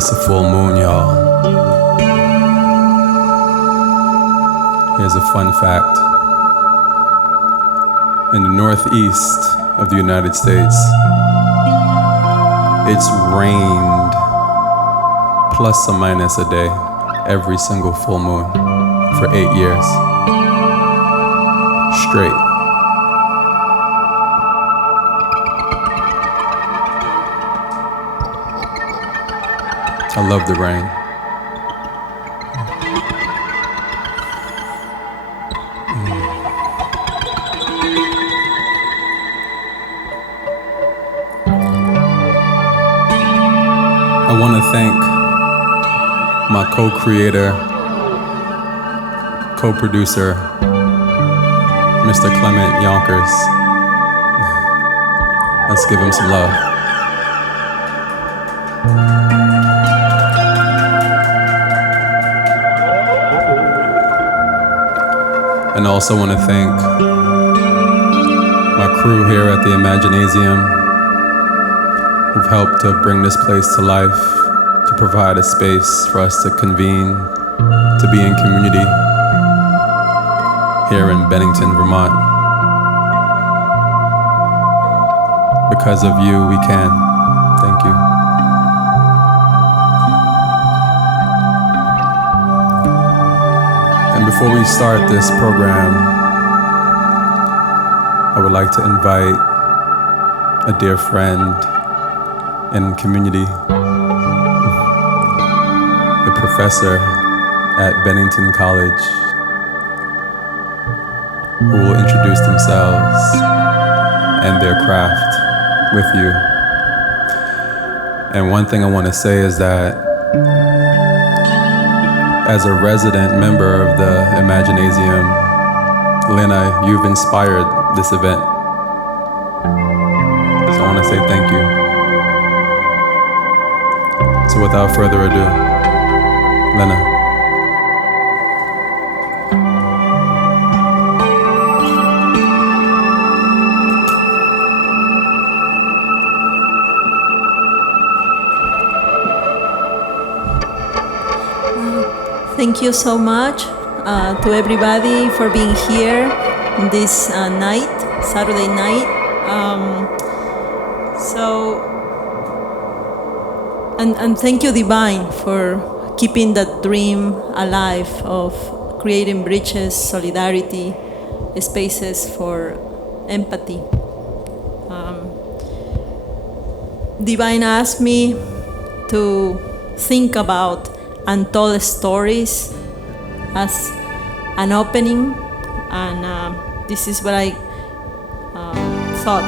It's a full moon, y'all. Here's a fun fact. In the northeast of the United States, it's rained plus or minus a day every single full moon for 8 years. Straight. I love the rain. I want to thank my co-creator, co-producer, Mr. Clement Yonkers. Let's give him some love. And I also want to thank my crew here at the Imaginasium who've helped to bring this place to life, to provide a space for us to convene, to be in community here in Bennington, Vermont. Because of you, we can. Thank you. And before we start this program, I would like to invite a dear friend in community, a professor at Bennington College, who will introduce themselves and their craft with you. And one thing I want to say is that as a resident member of the Imaginasium, Lena, you've inspired this event. So I want to say thank you. So without further ado, Lena. Thank you so much to everybody for being here this night, Saturday night. And thank you, Divine, for keeping that dream alive of creating bridges, solidarity, spaces for empathy. Divine asked me to think about Untold stories as an opening, and this is what I thought.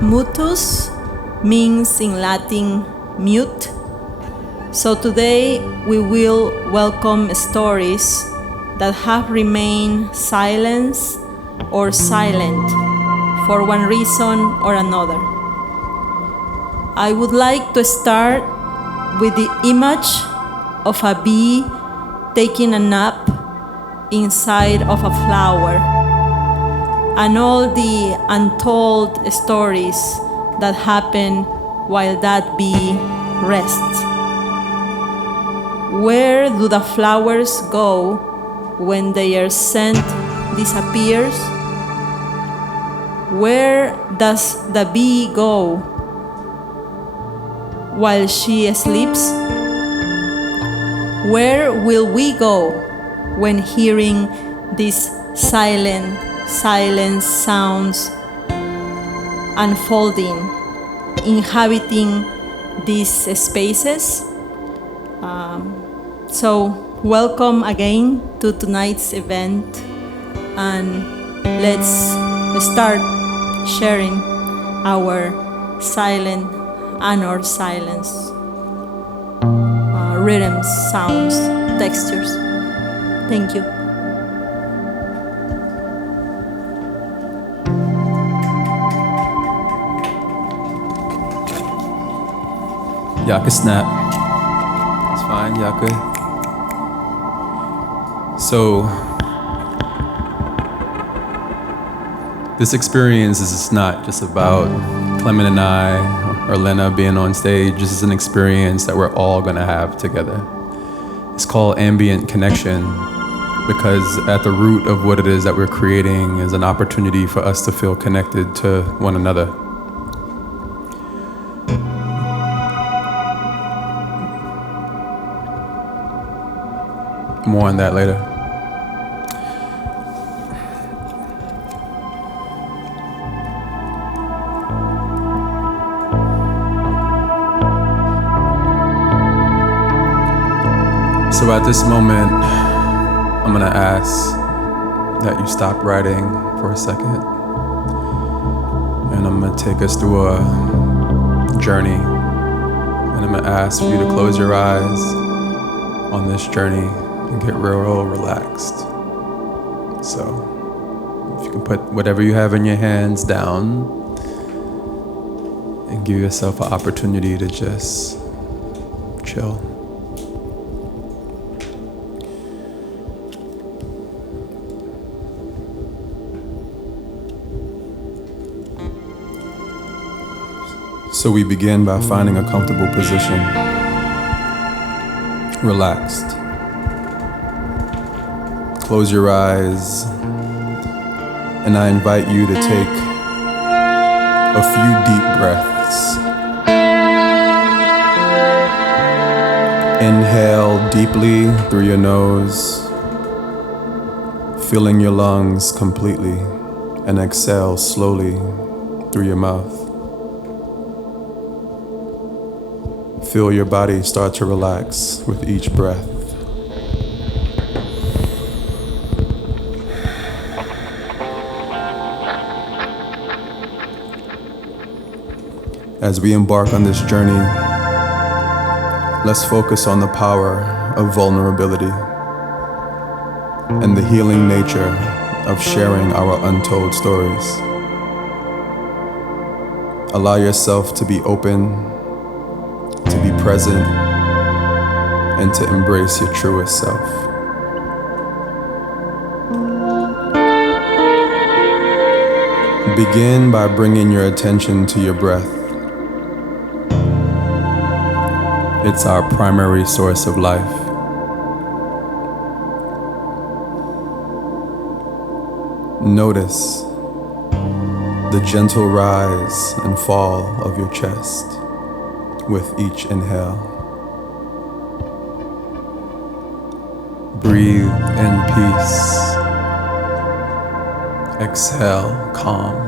Mutus means in Latin mute. So today we will welcome stories that have remained silent or silent for one reason or another. I would like to start with the image of a bee taking a nap inside of a flower, and all the untold stories that happen while that bee rests. Where do the flowers go when their scent disappears? Where does the bee go while she sleeps? Where will we go when hearing these silent sounds unfolding, inhabiting these spaces? So welcome again to tonight's event, and let's start sharing our silent and our silence, rhythms, sounds, textures. Thank you. Y'all can snap. It's fine, y'all could. So, this experience is not just about Clement and I, or Lena being on stage. This is an experience that we're all gonna have together. It's called Ambient Connection because at the root of what it is that we're creating is an opportunity for us to feel connected to one another. More on that later. So at this moment, I'm gonna ask that you stop writing for a second. And I'm gonna take us through a journey. And I'm gonna ask for you to close your eyes on this journey and get real relaxed. So if you can put whatever you have in your hands down and give yourself an opportunity to just chill. So we begin by finding a comfortable position, relaxed. Close your eyes, and I invite you to take a few deep breaths. Inhale deeply through your nose, filling your lungs completely, and exhale slowly through your mouth. Feel your body start to relax with each breath. As we embark on this journey, let's focus on the power of vulnerability and the healing nature of sharing our untold stories. Allow yourself to be open, to be present, and to embrace your truest self. Begin by bringing your attention to your breath. It's our primary source of life. Notice the gentle rise and fall of your chest with each inhale. Breathe in peace. Exhale, calm.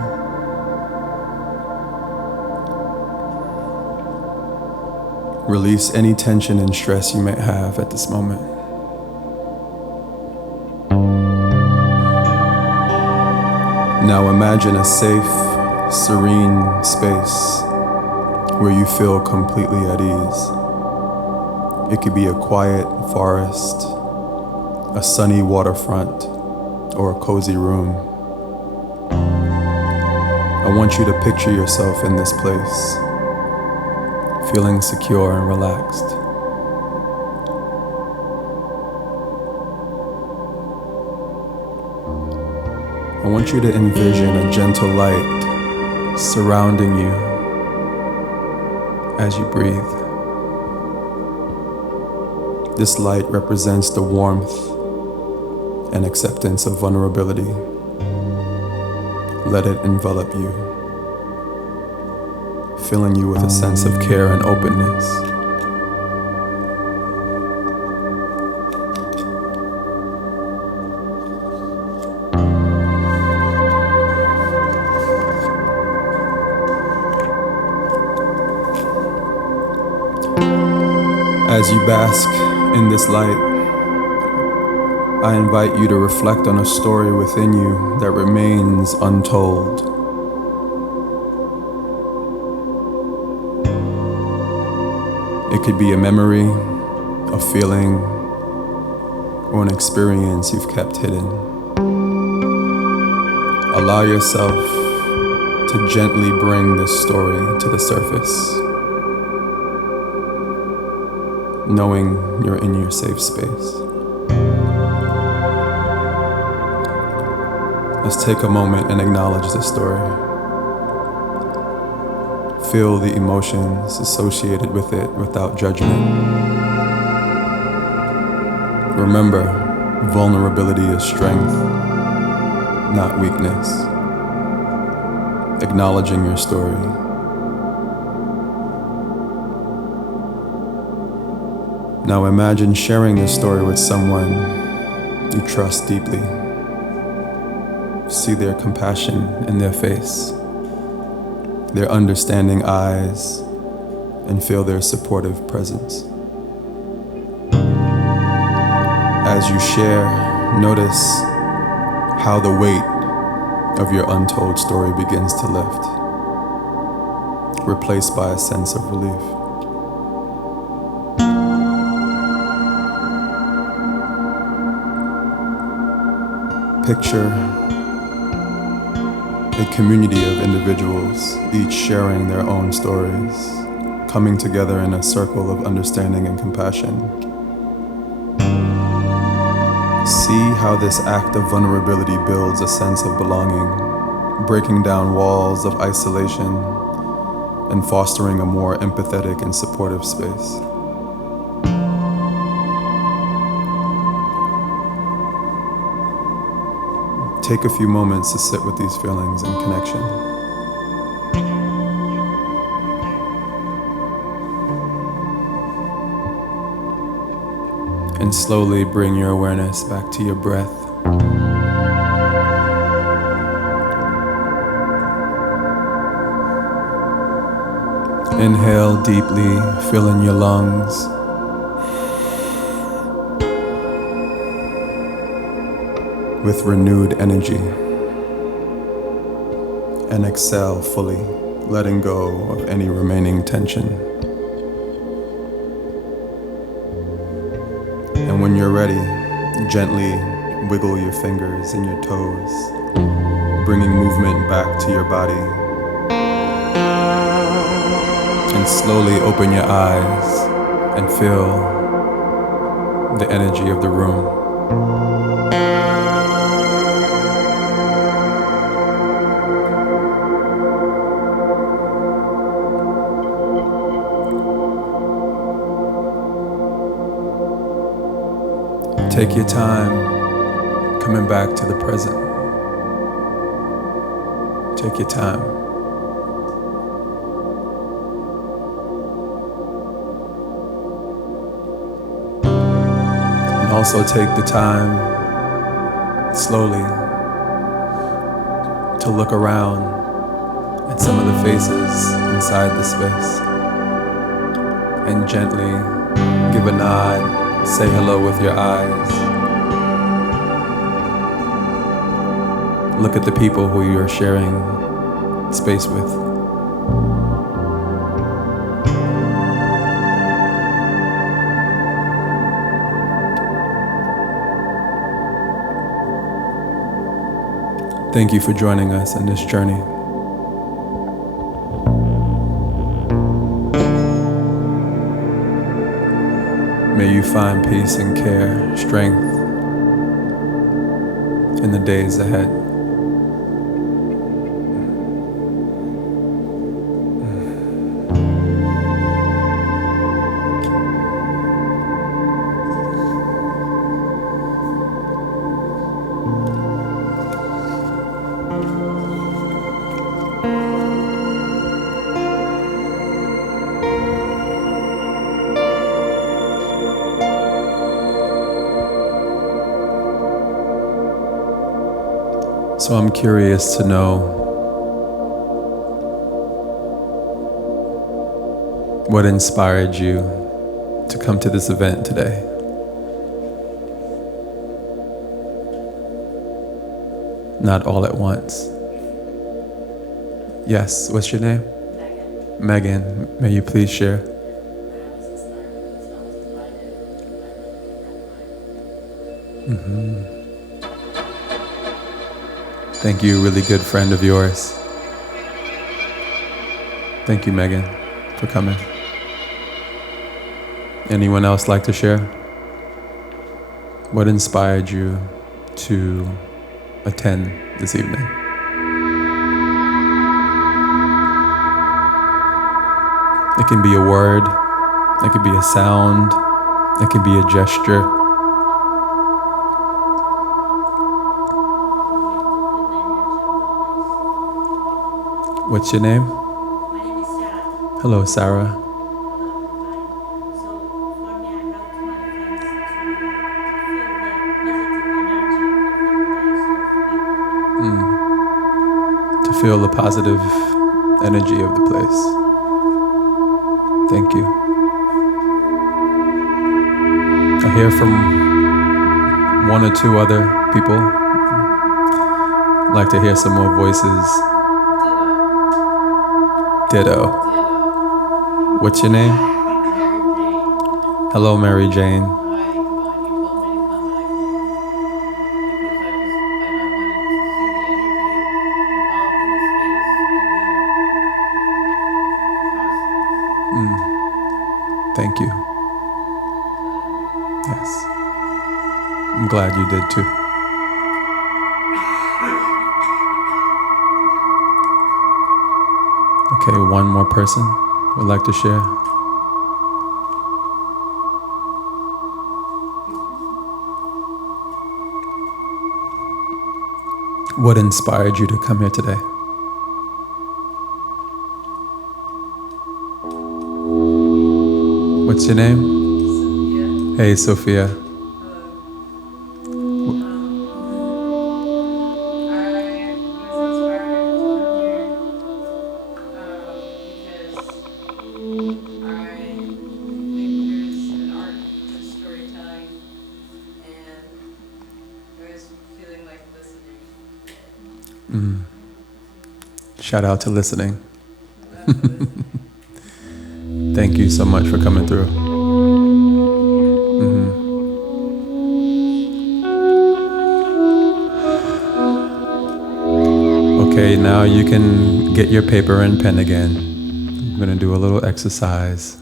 Release any tension and stress you may have at this moment. Now imagine a safe, serene space where you feel completely at ease. It could be a quiet forest, a sunny waterfront, or a cozy room. I want you to picture yourself in this place, feeling secure and relaxed. I want you to envision a gentle light surrounding you as you breathe. This light represents the warmth and acceptance of vulnerability. Let it envelop you, filling you with a sense of care and openness. As you bask in this light, I invite you to reflect on a story within you that remains untold. It could be a memory, a feeling, or an experience you've kept hidden. Allow yourself to gently bring this story to the surface, knowing you're in your safe space. Let's take a moment and acknowledge this story. feel the emotions associated with it without judgment. Remember, vulnerability is strength, not weakness. Acknowledging your story. Now imagine sharing this story with someone you trust deeply. See their compassion in their face, their understanding eyes, and feel their supportive presence. As you share, notice how the weight of your untold story begins to lift, replaced by a sense of relief. Picture a community of individuals, each sharing their own stories, coming together in a circle of understanding and compassion. See how this act of vulnerability builds a sense of belonging, breaking down walls of isolation and fostering a more empathetic and supportive space. Take a few moments to sit with these feelings and connection. And slowly bring your awareness back to your breath. Inhale deeply, filling your lungs. With renewed energy. And exhale fully, letting go of any remaining tension. And when you're ready, gently wiggle your fingers and your toes, bringing movement back to your body. And slowly open your eyes and feel the energy of the room. Take your time coming back to the present. Take your time. And also take the time slowly to look around at some of the faces inside the space and gently give a nod. Say hello with your eyes. Look at the people who you're sharing space with. Thank you for joining us on this journey. May you find peace and care, strength in the days ahead. So I'm curious to know what inspired you to come to this event today. Not all at once. Yes, what's your name? Megan, may you please share? Thank you, really good friend of yours. Thank you, Megan, for coming. Anyone else like to share? What inspired you to attend this evening? It can be a word, it could be a sound, it could be a gesture. What's your name? My name is Sarah. Hello, Sarah. Hello, Divine. So for me, I help my friends to feel the positive energy of the place of people. To feel the positive energy of the place. Thank you. I hear from one or two other people. I'd like to hear some more voices. Ditto. What's your name? Hello, Mary Jane. Hi, Divine. You told me to come and I came because I wanted to see the energy involved in the space and the process. Thank you. Yes. I'm glad you did too. Okay, one more person would like to share. What inspired you to come here today? What's your name? Sophia. Hey, Sophia. Shout out to listening. Thank you so much for coming through. Okay, now you can get your paper and pen again. I'm going to do a little exercise.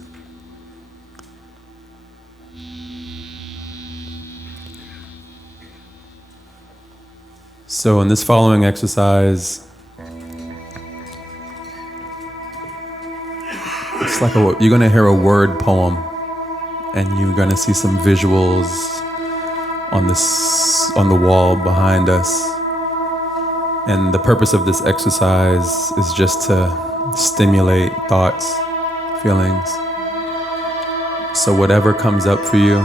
So in this following exercise, it's like you're going to hear a word poem, and you're going to see some visuals on the wall behind us. And the purpose of this exercise is just to stimulate thoughts, feelings. So whatever comes up for you,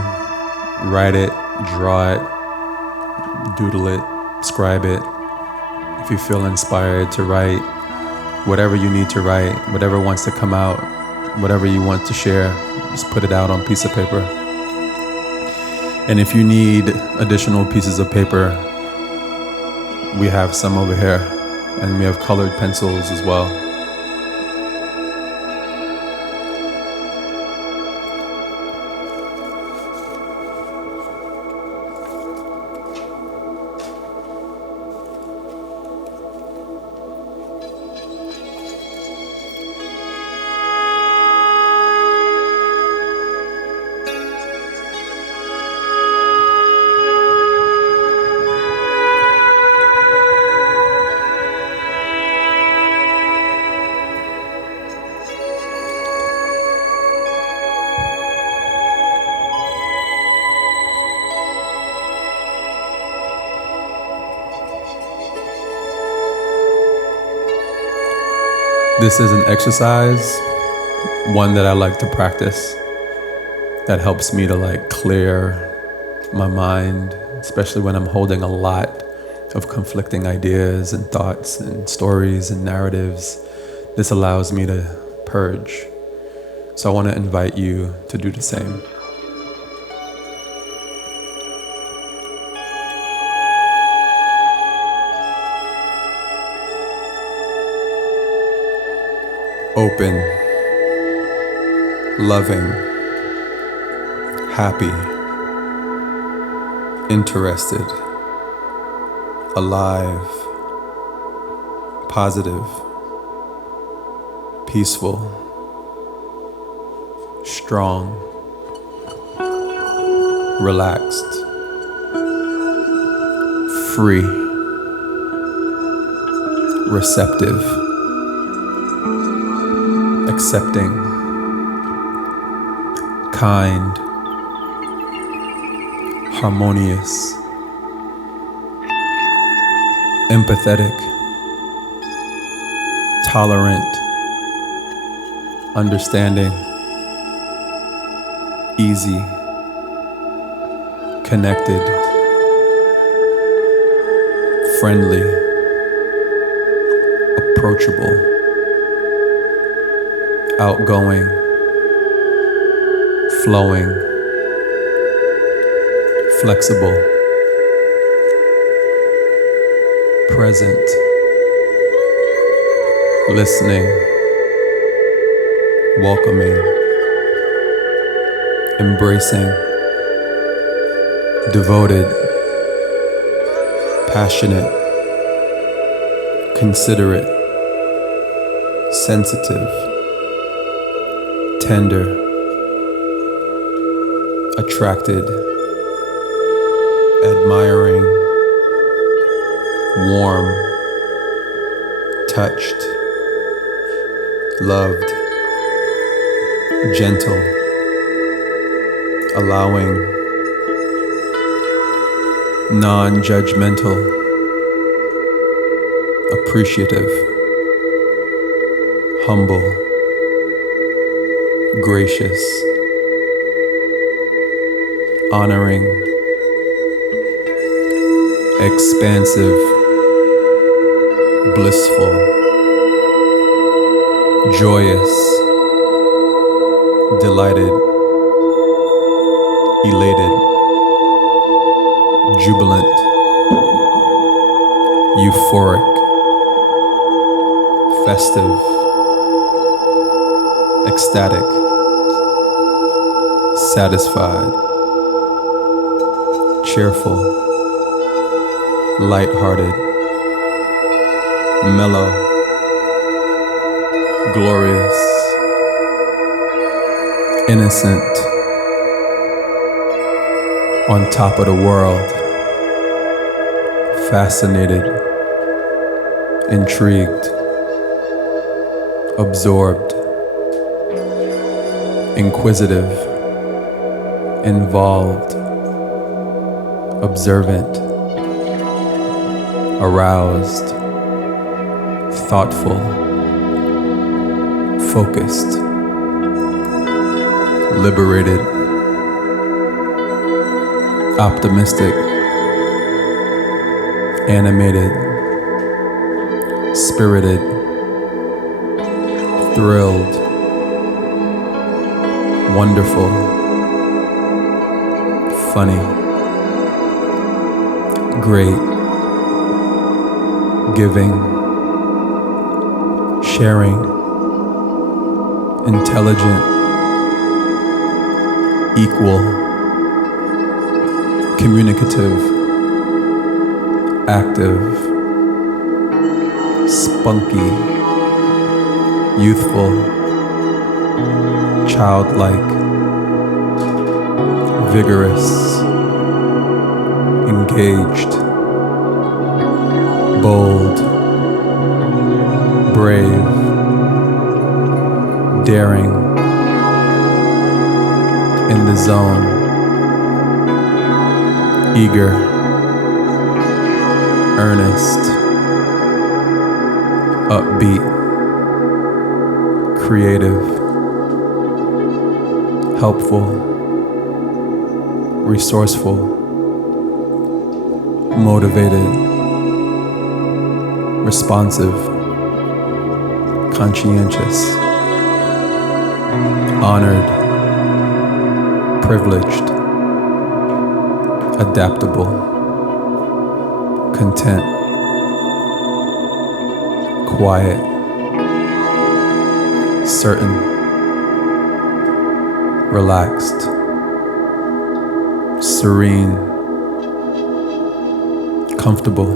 write it, draw it, doodle it, scribe it. If you feel inspired to write, whatever you need to write, whatever wants to come out, whatever you want to share, just put it out on a piece of paper. And if you need additional pieces of paper, we have some over here, and we have colored pencils as well. This is an exercise, one that I like to practice, that helps me to clear my mind, especially when I'm holding a lot of conflicting ideas and thoughts and stories and narratives. This allows me to purge. So I want to invite you to do the same. Open, loving, happy, interested, alive, positive, peaceful, strong, relaxed, free, receptive, accepting, kind, harmonious, empathetic, tolerant, understanding, easy, connected, friendly, approachable, outgoing, flowing, flexible, present, listening, welcoming, embracing, devoted, passionate, considerate, sensitive, tender, attracted, admiring, warm, touched, loved, gentle, allowing, non-judgmental, appreciative, humble, gracious, honoring, expansive, blissful, joyous, delighted, elated, jubilant, euphoric, festive, ecstatic, satisfied, cheerful, lighthearted, mellow, glorious, innocent, on top of the world, fascinated, intrigued, absorbed, inquisitive, involved, observant, aroused, thoughtful, focused, liberated, optimistic, animated, spirited, thrilled, wonderful, funny, great, giving, sharing, intelligent, equal, communicative, active, spunky, youthful, childlike, vigorous, engaged, bold, brave, daring, in the zone, eager, earnest, upbeat, creative, helpful, resourceful, motivated, responsive, conscientious, honored, privileged, adaptable, content, quiet, certain, relaxed, serene, comfortable,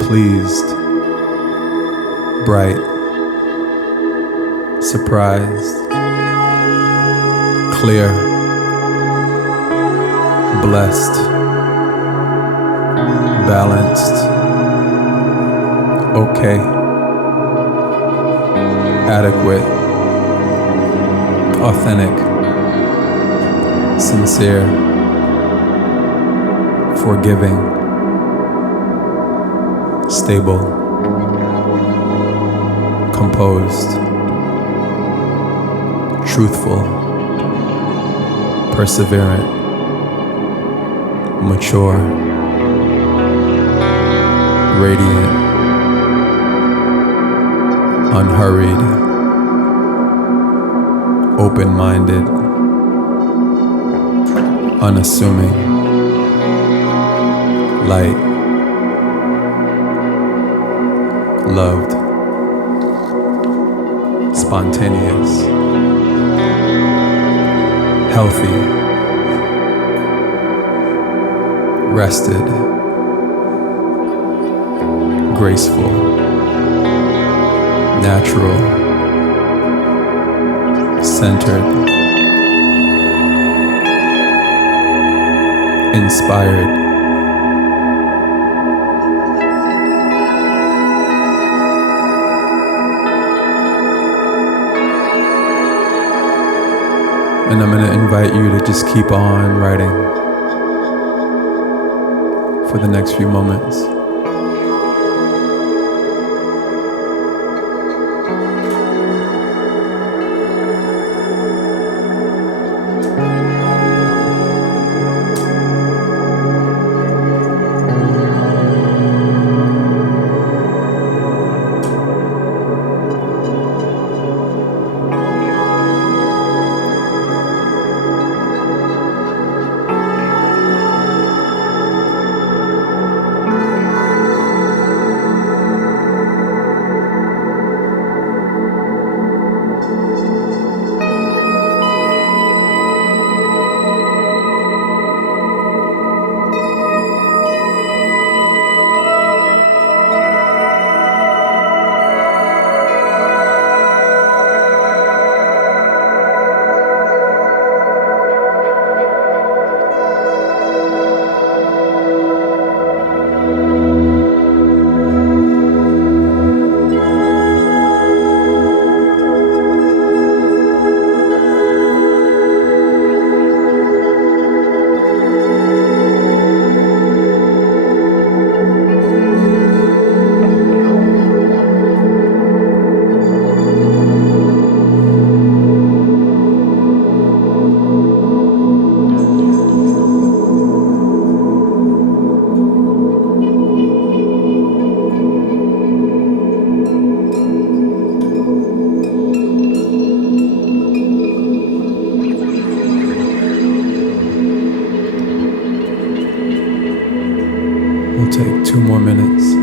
pleased, bright, surprised, clear, blessed, balanced, okay, adequate, authentic, sincere, forgiving, stable, composed, truthful, perseverant, mature, radiant, unhurried, open-minded, unassuming, light, loved, spontaneous, healthy, rested, graceful, natural, centered, inspired, and I'm going to invite you to just keep on writing for the next few moments. We'll take 2 more minutes.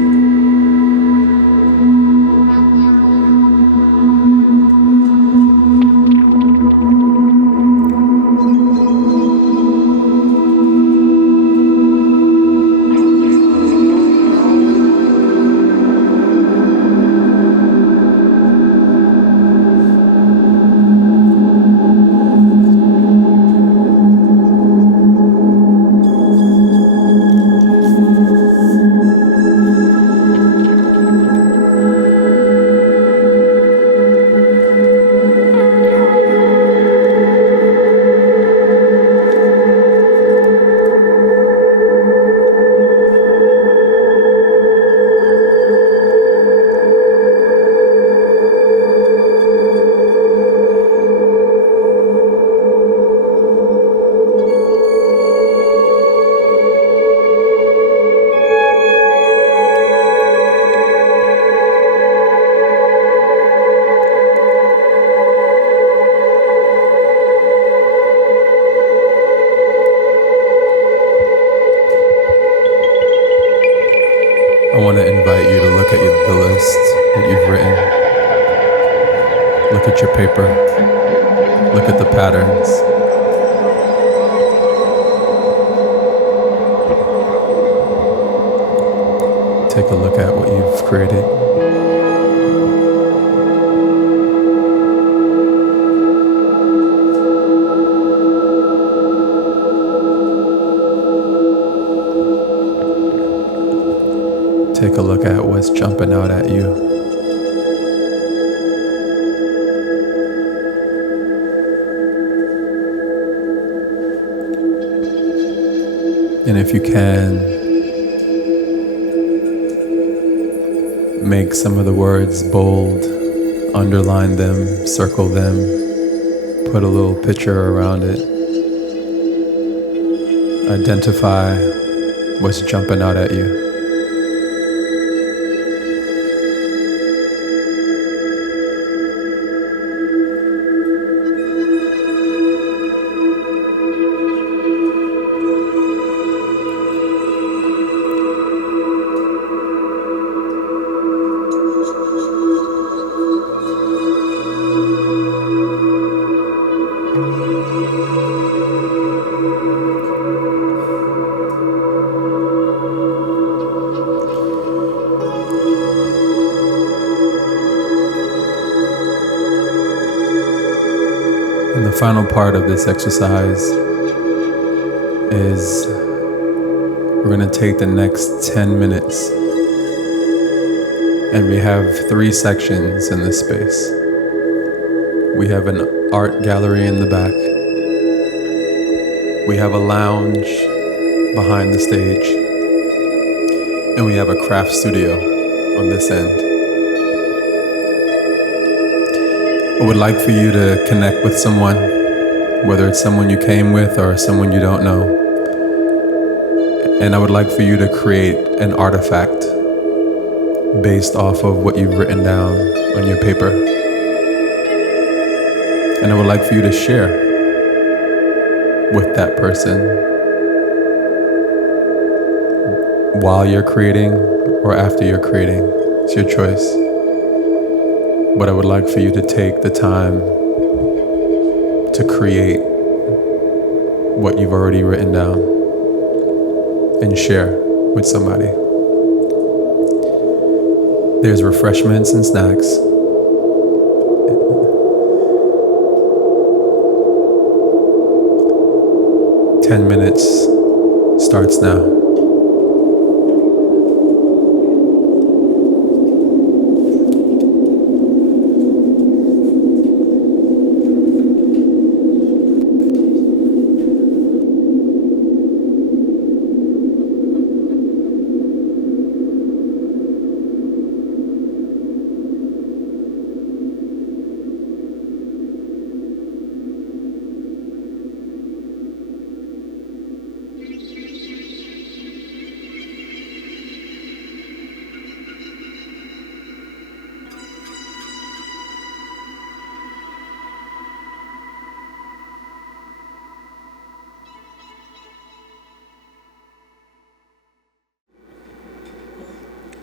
I want to invite you to look at the list that you've written. Look at your paper. Look at the patterns. Take a look at what you've created. Take a look at what's jumping out at you. And if you can, make some of the words bold, underline them, circle them, put a little picture around it. Identify what's jumping out at you. And the final part of this exercise is we're going to take the next 10 minutes, and we have 3 sections in this space. We have an art gallery in the back. We have a lounge behind the stage. And we have a craft studio on this end. I would like for you to connect with someone, whether it's someone you came with or someone you don't know. And I would like for you to create an artifact based off of what you've written down on your paper. And I would like for you to share with that person while you're creating or after you're creating. It's your choice. But I would like for you to take the time to create what you've already written down and share with somebody. There's refreshments and snacks. Ten minutes starts now.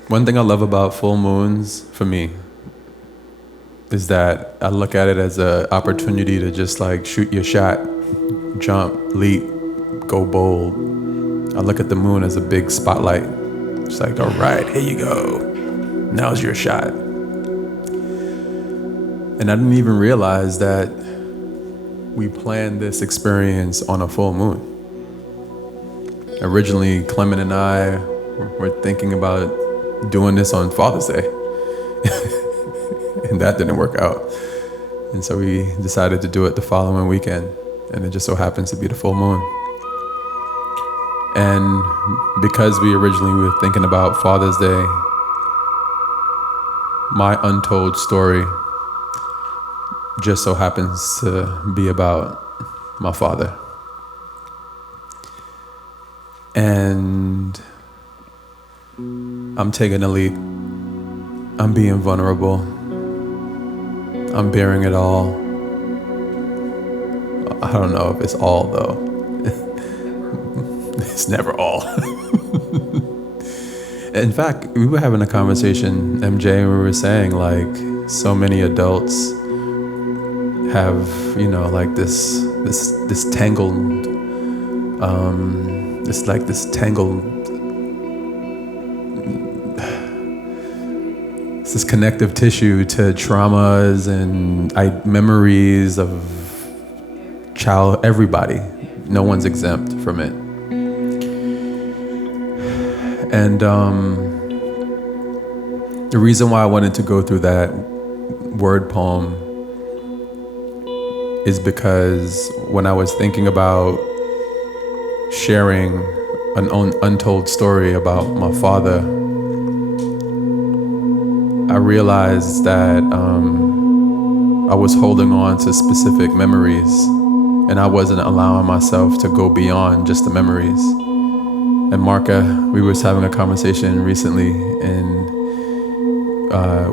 One thing I love about full moons, for me, is that I look at it as an opportunity to just like shoot your shot, jump, leap, go bold. I look at the moon as a big spotlight. It's like, all right, here you go. Now's your shot. And I didn't even realize that we planned this experience on a full moon. Originally, Clement and I were thinking about doing this on Father's Day. And that didn't work out. And so we decided to do it the following weekend. And it just so happens to be the full moon. And because we originally were thinking about Father's Day, my untold story just so happens to be about my father. And I'm taking a leap. I'm being vulnerable. I'm bearing it all. I don't know if it's all though. It's never all. In fact, we were having a conversation, MJ, and we were saying like so many adults have, you know, like this tangled, this connective tissue to traumas and memories of everybody. No one's exempt from it. And the reason why I wanted to go through that word poem is because when I was thinking about sharing an untold story about my father, I realized that I was holding on to specific memories, and I wasn't allowing myself to go beyond just the memories. And Marka, we was having a conversation recently, and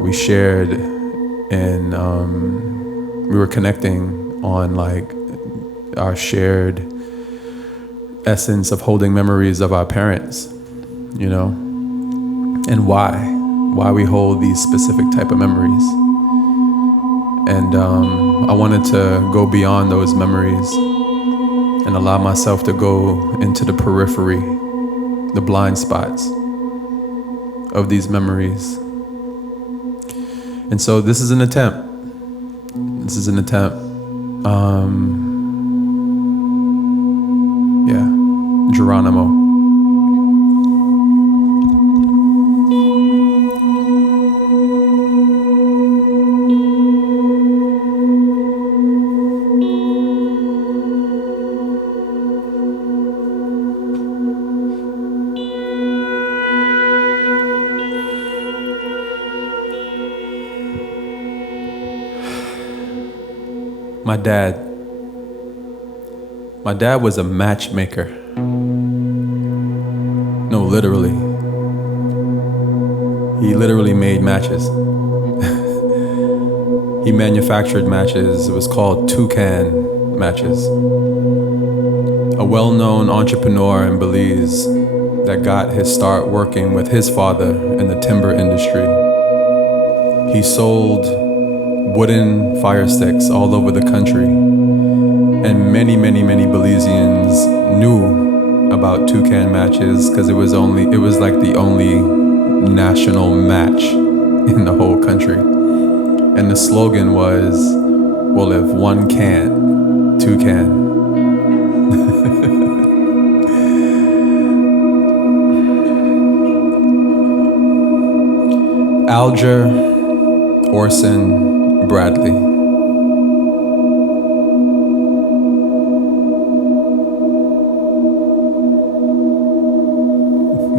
we shared, and we were connecting on like our shared essence of holding memories of our parents, you know, and why we hold these specific type of memories. And I wanted to go beyond those memories and allow myself to go into the periphery, the blind spots of these memories. And so this is an attempt. Geronimo. My dad was a matchmaker. No, literally. He literally made matches. He manufactured matches. It was called Toucan matches. A well-known entrepreneur in Belize that got his start working with his father in the timber industry. He sold wooden fire sticks all over the country, and many Belizeans knew about toucan matches because it was like the only national match in the whole country. And the slogan was, well, if one can't, two can. Alger Orson Bradley.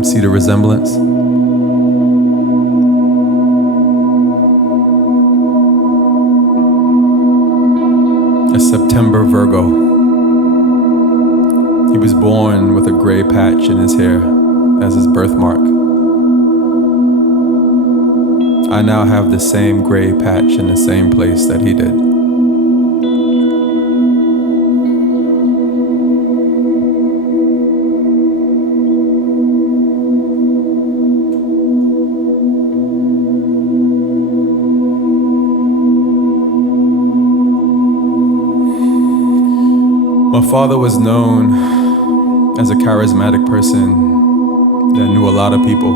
See the resemblance? A September Virgo. He was born with a gray patch in his hair as his birthmark. I now have the same gray patch in the same place that he did. My father was known as a charismatic person that knew a lot of people.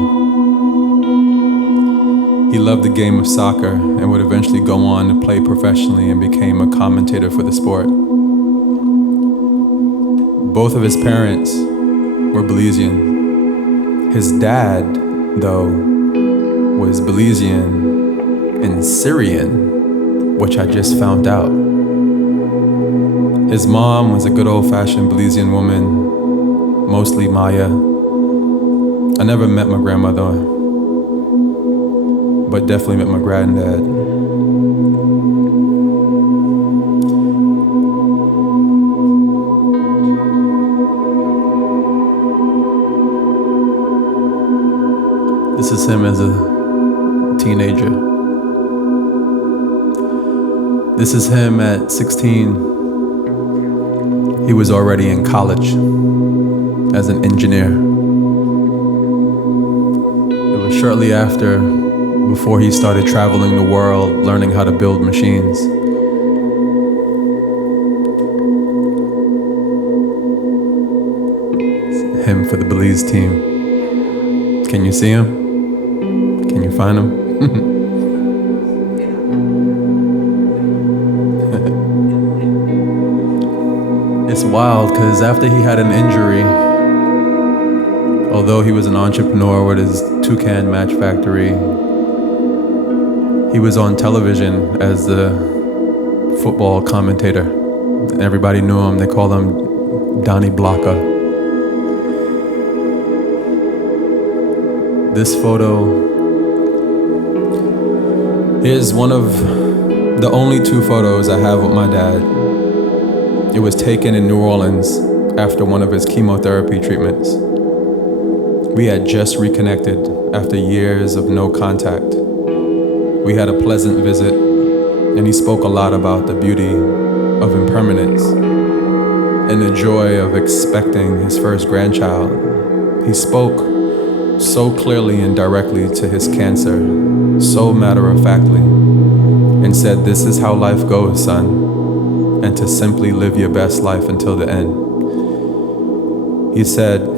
He loved the game of soccer and would eventually go on to play professionally and became a commentator for the sport. Both of his parents were Belizean. His dad, though, was Belizean and Syrian, which I just found out. His mom was a good old-fashioned Belizean woman, mostly Maya. I never met my grandmother, but definitely met my granddad. This is him as a teenager. This is him at 16. He was already in college as an engineer. It was shortly after, before he started traveling the world, learning how to build machines. It's him for the Belize team. Can you see him? Can you find him? It's wild because after he had an injury, although he was an entrepreneur with his Toucan match factory, he was on television as the football commentator. Everybody knew him. They called him Donnie Blocka. This photo is one of the only 2 photos I have with my dad. It was taken in New Orleans after one of his chemotherapy treatments. We had just reconnected after years of no contact. We had a pleasant visit, and he spoke a lot about the beauty of impermanence and the joy of expecting his first grandchild. He spoke so clearly and directly to his cancer, so matter-of-factly, and said, "This is how life goes, son, and to simply live your best life until the end." He said,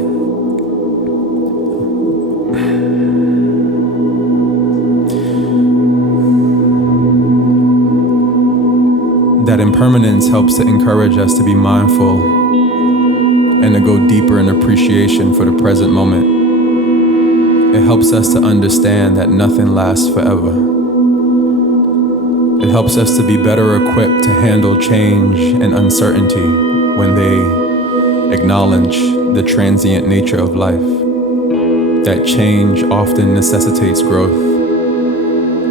that impermanence helps to encourage us to be mindful and to go deeper in appreciation for the present moment. It helps us to understand that nothing lasts forever. It helps us to be better equipped to handle change and uncertainty when they acknowledge the transient nature of life. That change often necessitates growth.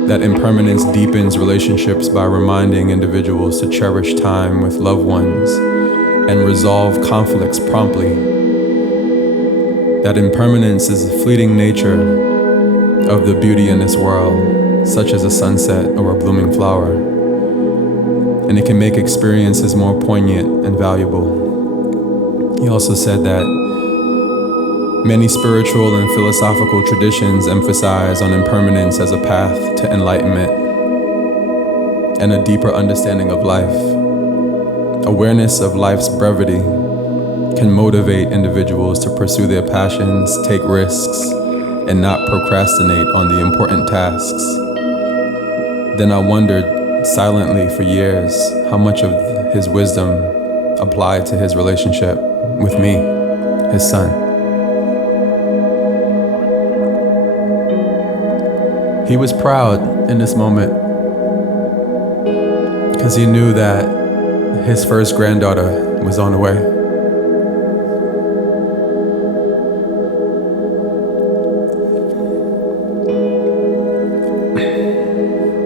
That impermanence deepens relationships by reminding individuals to cherish time with loved ones and resolve conflicts promptly. That impermanence is the fleeting nature of the beauty in this world, such as a sunset or a blooming flower, and it can make experiences more poignant and valuable. He also said that many spiritual and philosophical traditions emphasize on impermanence as a path to enlightenment and a deeper understanding of life. Awareness of life's brevity can motivate individuals to pursue their passions, take risks, and not procrastinate on the important tasks. Then I wondered silently for years how much of his wisdom applied to his relationship with me, his son. He was proud in this moment because he knew that his first granddaughter was on the way.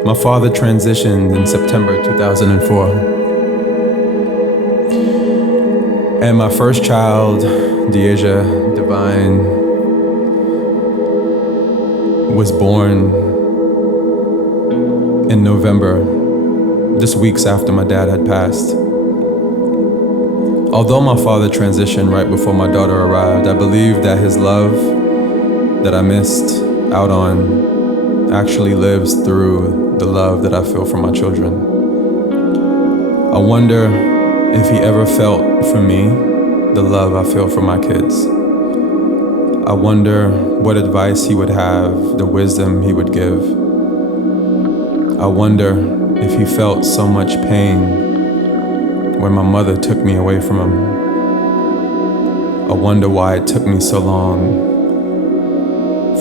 My father transitioned in September 2004. And my first child, Deasia Divine, was born in November, just weeks after my dad had passed. Although my father transitioned right before my daughter arrived, I believe that his love that I missed out on actually lives through the love that I feel for my children. I wonder if he ever felt for me the love I feel for my kids. I wonder what advice he would have, the wisdom he would give. I wonder if he felt so much pain when my mother took me away from him. I wonder why it took me so long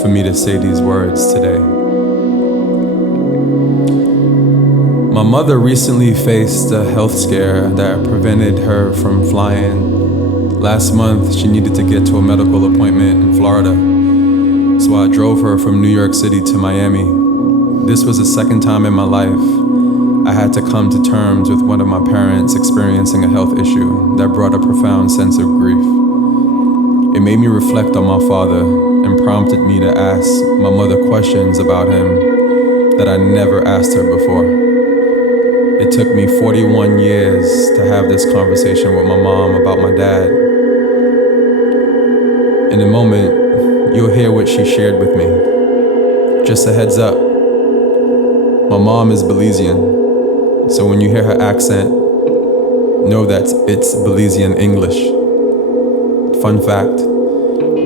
for me to say these words today. My mother recently faced a health scare that prevented her from flying. Last month, she needed to get to a medical appointment in Florida, so I drove her from New York City to Miami. This was the second time in my life I had to come to terms with one of my parents experiencing a health issue that brought a profound sense of grief. It made me reflect on my father and prompted me to ask my mother questions about him that I never asked her before. It took me 41 years to have this conversation with my mom about my dad. In a moment, you'll hear what she shared with me. Just a heads up, my mom is Belizean, so when you hear her accent, know that it's Belizean English. Fun fact,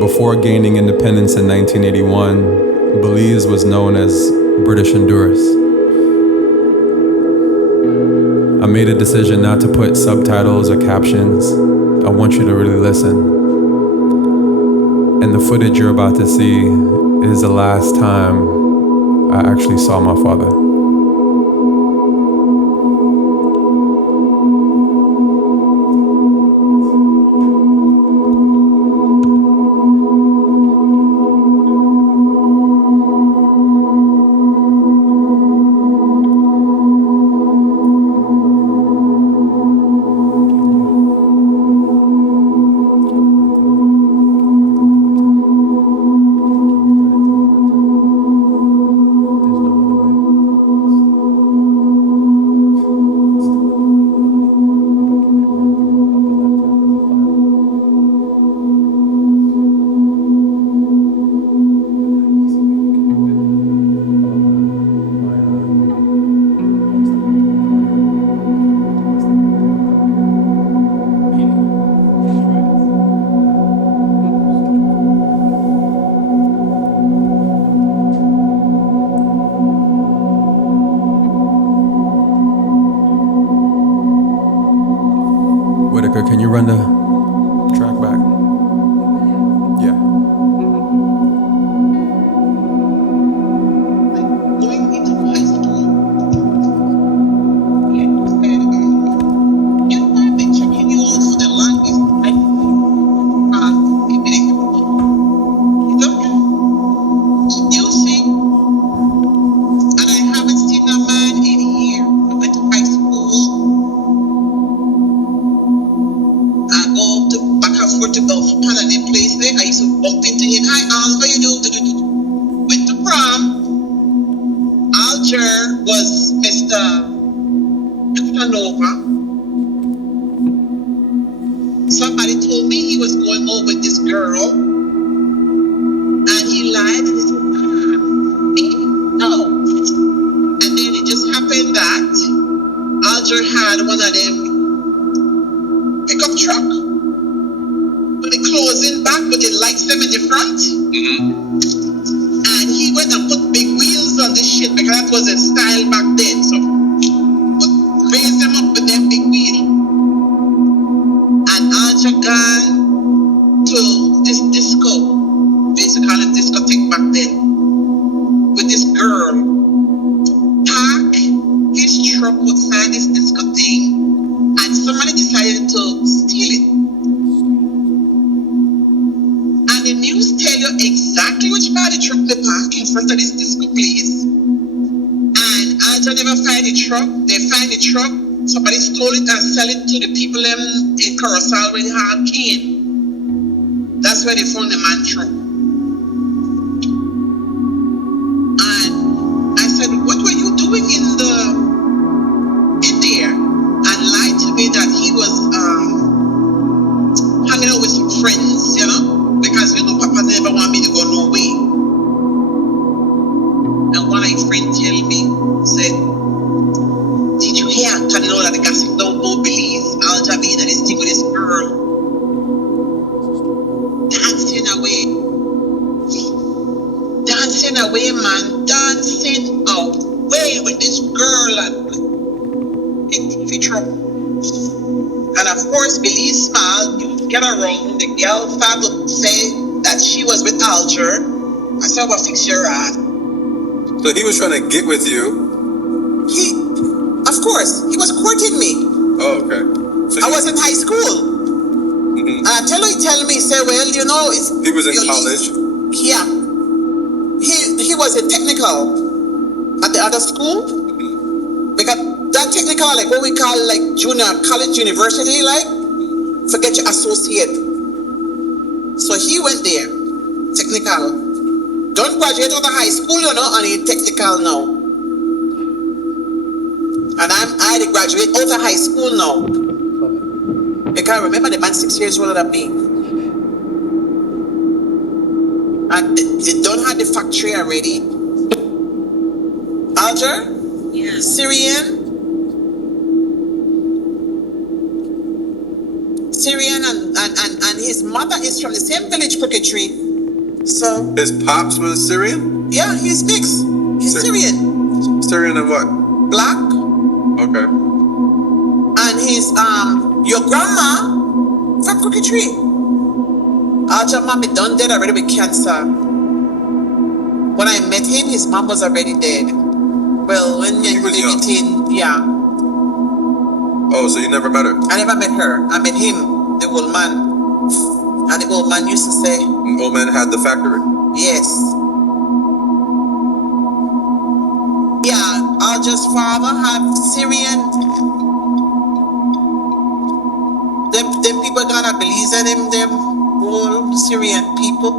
before gaining independence in 1981, Belize was known as British Honduras. I made a decision not to put subtitles or captions. I want you to really listen. And the footage you're about to see is the last time I actually saw my father. Alger was Mr. Casanova. Somebody told me he was going over with this girl, and he lied and he said, me? No. And then it just happened that Alger had one of them pickup truck with the closing back, but it lights them in the front. And he went and put big wheels on this shit because that was a style back then. So raise them up with them big wheels. And Alger gone to this disco, they used to call it discotheque back then, with this girl. Park his truck outside this discotheque, and somebody decided to steal it. And the news tell you exactly which part of the truck they park in front of this disco place. And Alger never find the truck. They find the truck. Somebody stole it and sell it to the people in Curacao with hard cane. That's where they found the man truck. And I said, what were you doing in there? And lied to me that he was hanging out with some friends, you know, because Papa never want me to go no way. And one of my friends tell me, said, did you hear? Telling all that the gossip, don't believe Alger being at this thing with this girl. Dancing away, man. Dancing away with this girl and in TV trouble. And of course, Billy smiled. You get around. The girl started to say that she was with Alger. I said, well, fix your ass. So he was trying to get with you. Of course, he was courting me. Oh, okay. So I was in high school. And I tell me, he said, well, you know, he was in college. Yeah. He was a technical at the other school. Because that technical, like what we call like junior college university, like, forget your associate. So he went there, technical. Don't graduate out of high school, you know, and he technical now. And I graduate out of high school now. Because remember the man 6 years older than me. And they don't have the factory already. Alger? Yeah. Syrian and his mother is from the same village, Crooked Tree. So his pops was Syrian? Yeah, he's mixed. He's Syrian. Syrian and what? Black. Okay. And his your grandma from Crooked Tree. Alger mommy done dead already with cancer. When I met him, his mom was already dead. Well, when he was young. Yeah. Oh, so you never met her? I never met her. I met him, the old man. And the old man used to say, the old man had the factory? Yes. Yeah, Alger's father had Syrian. Them people gonna believe in him, them whole Syrian people.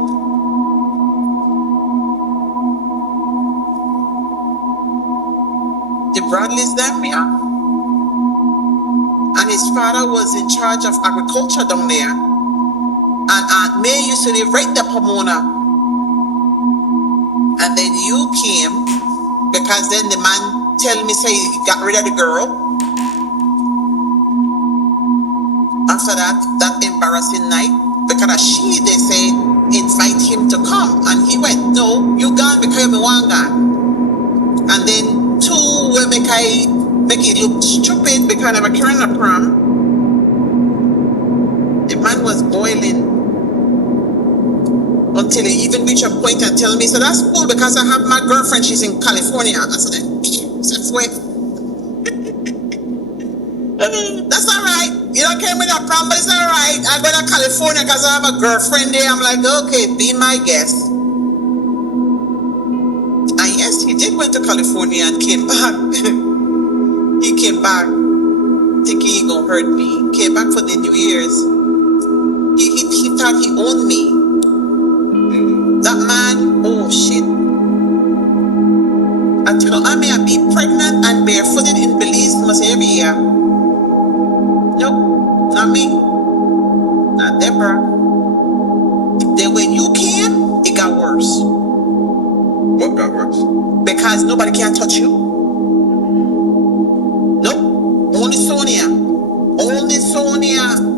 The Bradleys them, yeah. And his father was in charge of agriculture down there. And Aunt May used to live right there, Pomona. And then you came, because then the man tell me, say he got rid of the girl. After that embarrassing night, because they say, invite him to come. And he went, no, you gone because you want gone. And then two will make it look stupid because I'm a carrying a prom. The man was boiling until he even reached a point and tell me, so that's cool because I have my girlfriend, she's in California. I said, that's all right. You don't care with that prom, but it's all right. I go to California because I have a girlfriend there. I'm like, okay, be my guest. And yes, he did went to California and came back. He came back thinking he gonna hurt me. Came back for the New Year's. He thought he owned me. That man, oh shit. I tell him, I may be went barefooted in Belize almost every year. Nope, not me. Not Deborah. Then when you came, it got worse. What got worse? Because nobody can touch you. Nope, only Sonia. Only Sonia.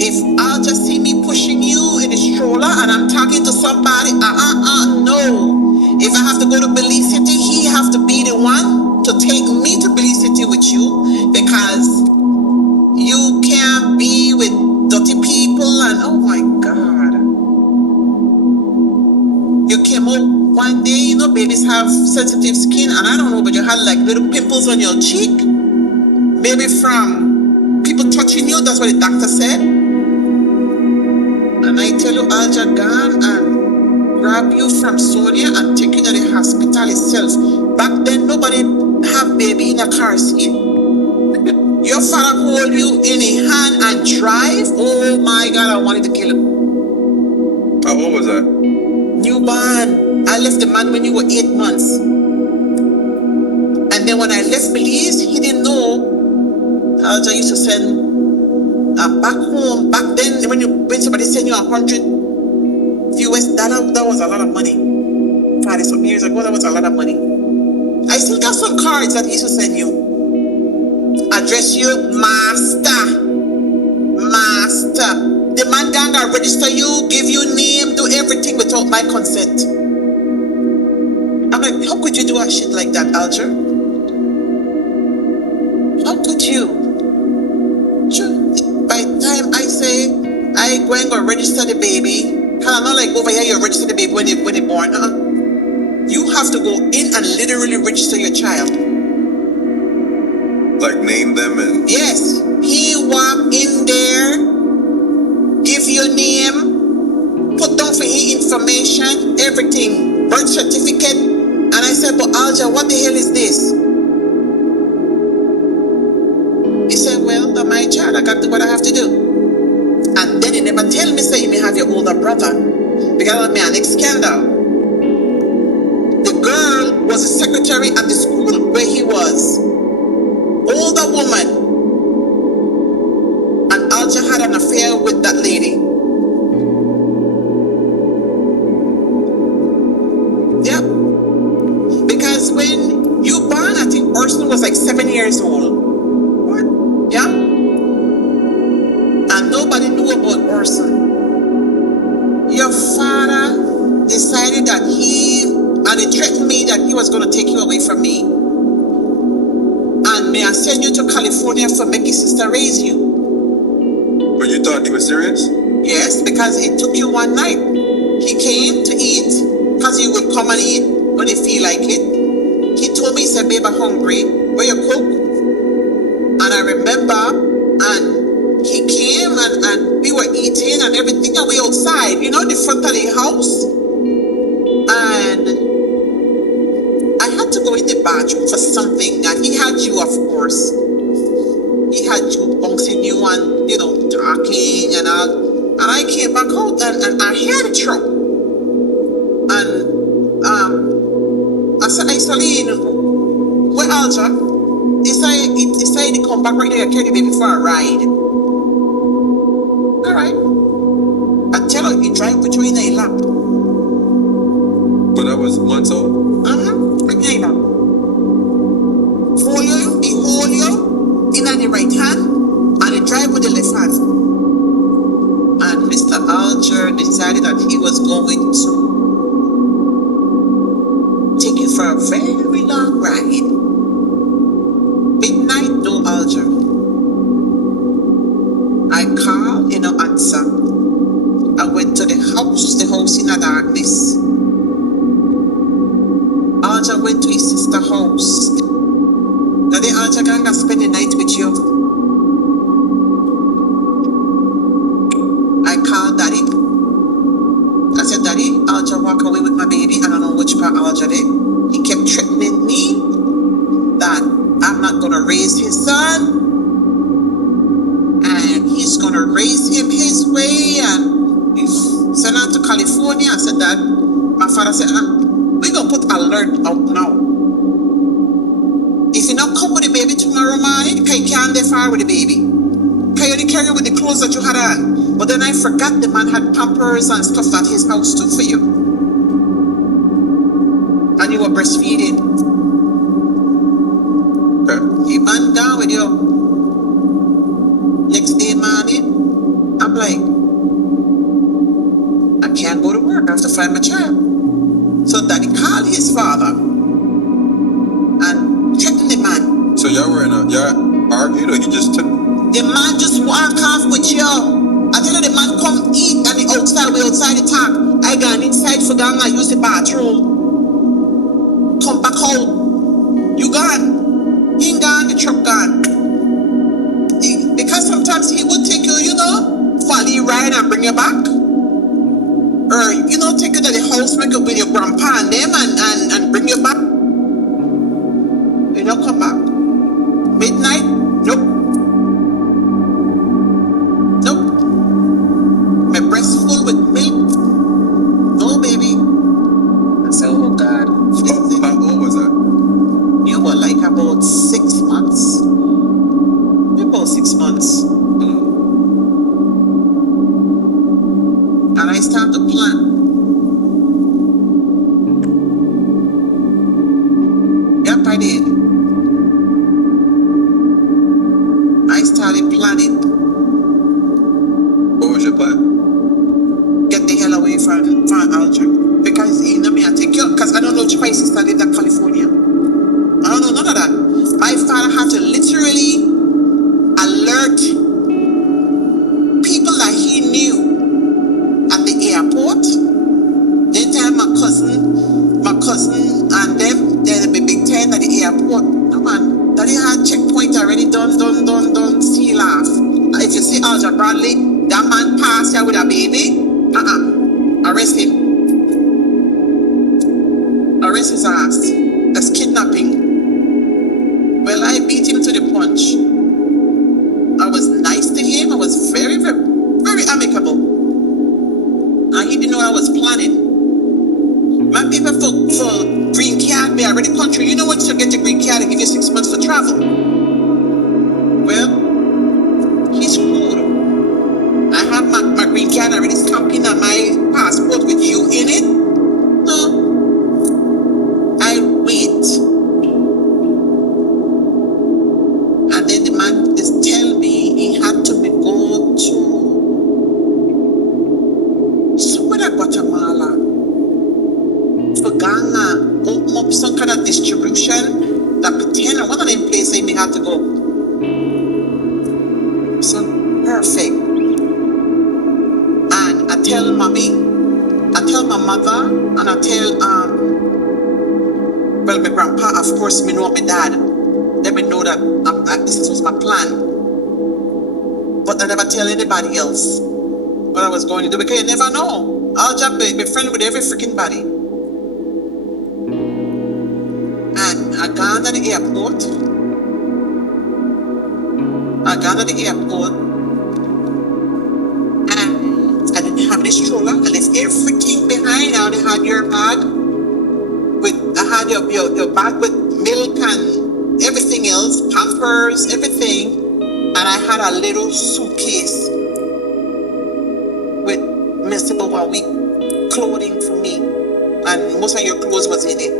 If I'll just see me pushing you in a stroller and I'm talking to somebody, no. If I have to go to Belize City, he have to be the one to take me to Belize City with you, because you can't be with dirty people and oh my God. You came out one day, you know, babies have sensitive skin, and I don't know, but you had like little pimples on your cheek. Maybe from people touching you, that's what the doctor said. And I tell you, Alja gone and grab you from Sonia and take you to the hospital itself. Back then, nobody have baby in a car seat. Your father hold you in a hand and drive. Oh my God, I wanted to kill him. How old was I? Newborn. I left the man when you were 8 months. And then when I left Belize, he didn't know. Alja used to send back home. Back then, when somebody sent you $100 US, that was a lot of money. 40 some years ago, that was a lot of money. I still got some cards that he used to send you. Address you, master. The man gonna register you, give you name, do everything without my consent. I'm like, how could you do a shit like that, Alger? How could you? Sure. By the time I say I go and go register the baby, I'm not like over here you register the baby when they born. You have to go in and literally register your child. Like name them and... Yes. He walk in there, give your name, put down for his information, everything, birth certificate. And I said, but Alja, what the hell is this? He said, well, that's my child. I got to do what I have to do. And then he never tell me, say, you may have your older brother. Because of me an scandal. The girl was a secretary at the school where he was. Older woman. And Alja had an affair with that lady. Yeah. Because when you born, I think Orson was like 7 years old. What? Yeah. And nobody knew about Orson. Your father decided that and he threatened me that he was going to take you away from me. And may I send you to California for make his sister raise you. But you thought he was serious? Yes, because it took you one night. He came to eat, because he would come and eat when he feel like it. He told me, he said, babe, I'm hungry. Where you cook? And I remember, and he came and we were eating and everything, and we outside, you know, the front of the house. And I had to go in the bathroom for something, and he had you, of course. He had you bouncing you and, you know, talking and all. And I came back out and I heard the truck. And I said, hey, Celine, where Alja? He said he come back right there and carry the baby for a ride. All right. I tell her, he drive with you in a lap. But I was months old. Bring you in a lap. He hold you in on the right hand, and he drive with the left hand. And Mr. Alger decided that he was going to take you for a very long ride. Midnight, no Alger. I called, no answer. I went to the house in the darkness. Alger went to his sister's house. Now the Alger gonna spend the night with you. I called Daddy. I said, Daddy, Alger walk away with my baby. I don't know which part Alger did. He kept threatening me that I'm not gonna raise his son, and he's gonna raise him his way, and he sent him to California. I said, Dad, my father said, we're gonna put alert out now. If you not come with the baby tomorrow morning, you can't there far with the baby. Can you carry with the clothes that you had on? But then I forgot the man had pampers and stuff at his house too for you. And you were breastfeeding. He man down with you. Next day morning, I'm like, I can't go to work. I have to find my child. So daddy called his father and threatened the man. So y'all argued, or he just took? The man just walk off with you. I tell you, the man come eat and we outside the talk. I gone inside for gang, I use the bathroom. Come back out. You gone. He gone, the truck gone. Because sometimes he would take you, follow you ride and bring you back. Or, take you to the house, make you with your grandpa and them and bring you back. You don't come back. Midnight? Nope. My breast full with milk. No, baby. I said, oh, God. How old was that? You were like about 6 months. About 6 months. And I started to plan. Yep, I did. I started planning. What was your plan? Get the hell away from Alger. Because me, I take you, because I don't know which place I lived in California. I don't know none of that. My father had to literally alert people that he knew at the airport. Then tell my cousin and them, they're the big 10 at the airport. No man, daddy had checkpoint already done, seal off. If you see Alger Bradley, that man passed here with a baby, arrest him. Arrest his ass. That's kidnapping. Well, I beat him to the punch. I was nice to him. I was very, very, very amicable. And he didn't know I was planning. My people for green card, they already country. You know what, you get a green card and give you 6 months for travel. Well, he's screwed. I have my green card already stamping on my passport with you in it. No. I wait. And then the man just tell me he had to go to somewhere in Guatemala for Ghana, open up some kind of distribution that pretend one of them places he had to go. So perfect. And I tell mommy, I tell my mother, and I tell well, my grandpa, of course, me know my dad. Let me know that this was my plan. But I never tell anybody else what I was going to do, because you never know. I'll just be friend with every freaking body. And I gone to the airport. And I didn't have any stroller. I left everything behind. I only had your bag. I had your bag with milk and everything else, pampers, everything. And I had a little suitcase with about 1 week clothing for me. And most of your clothes was in it.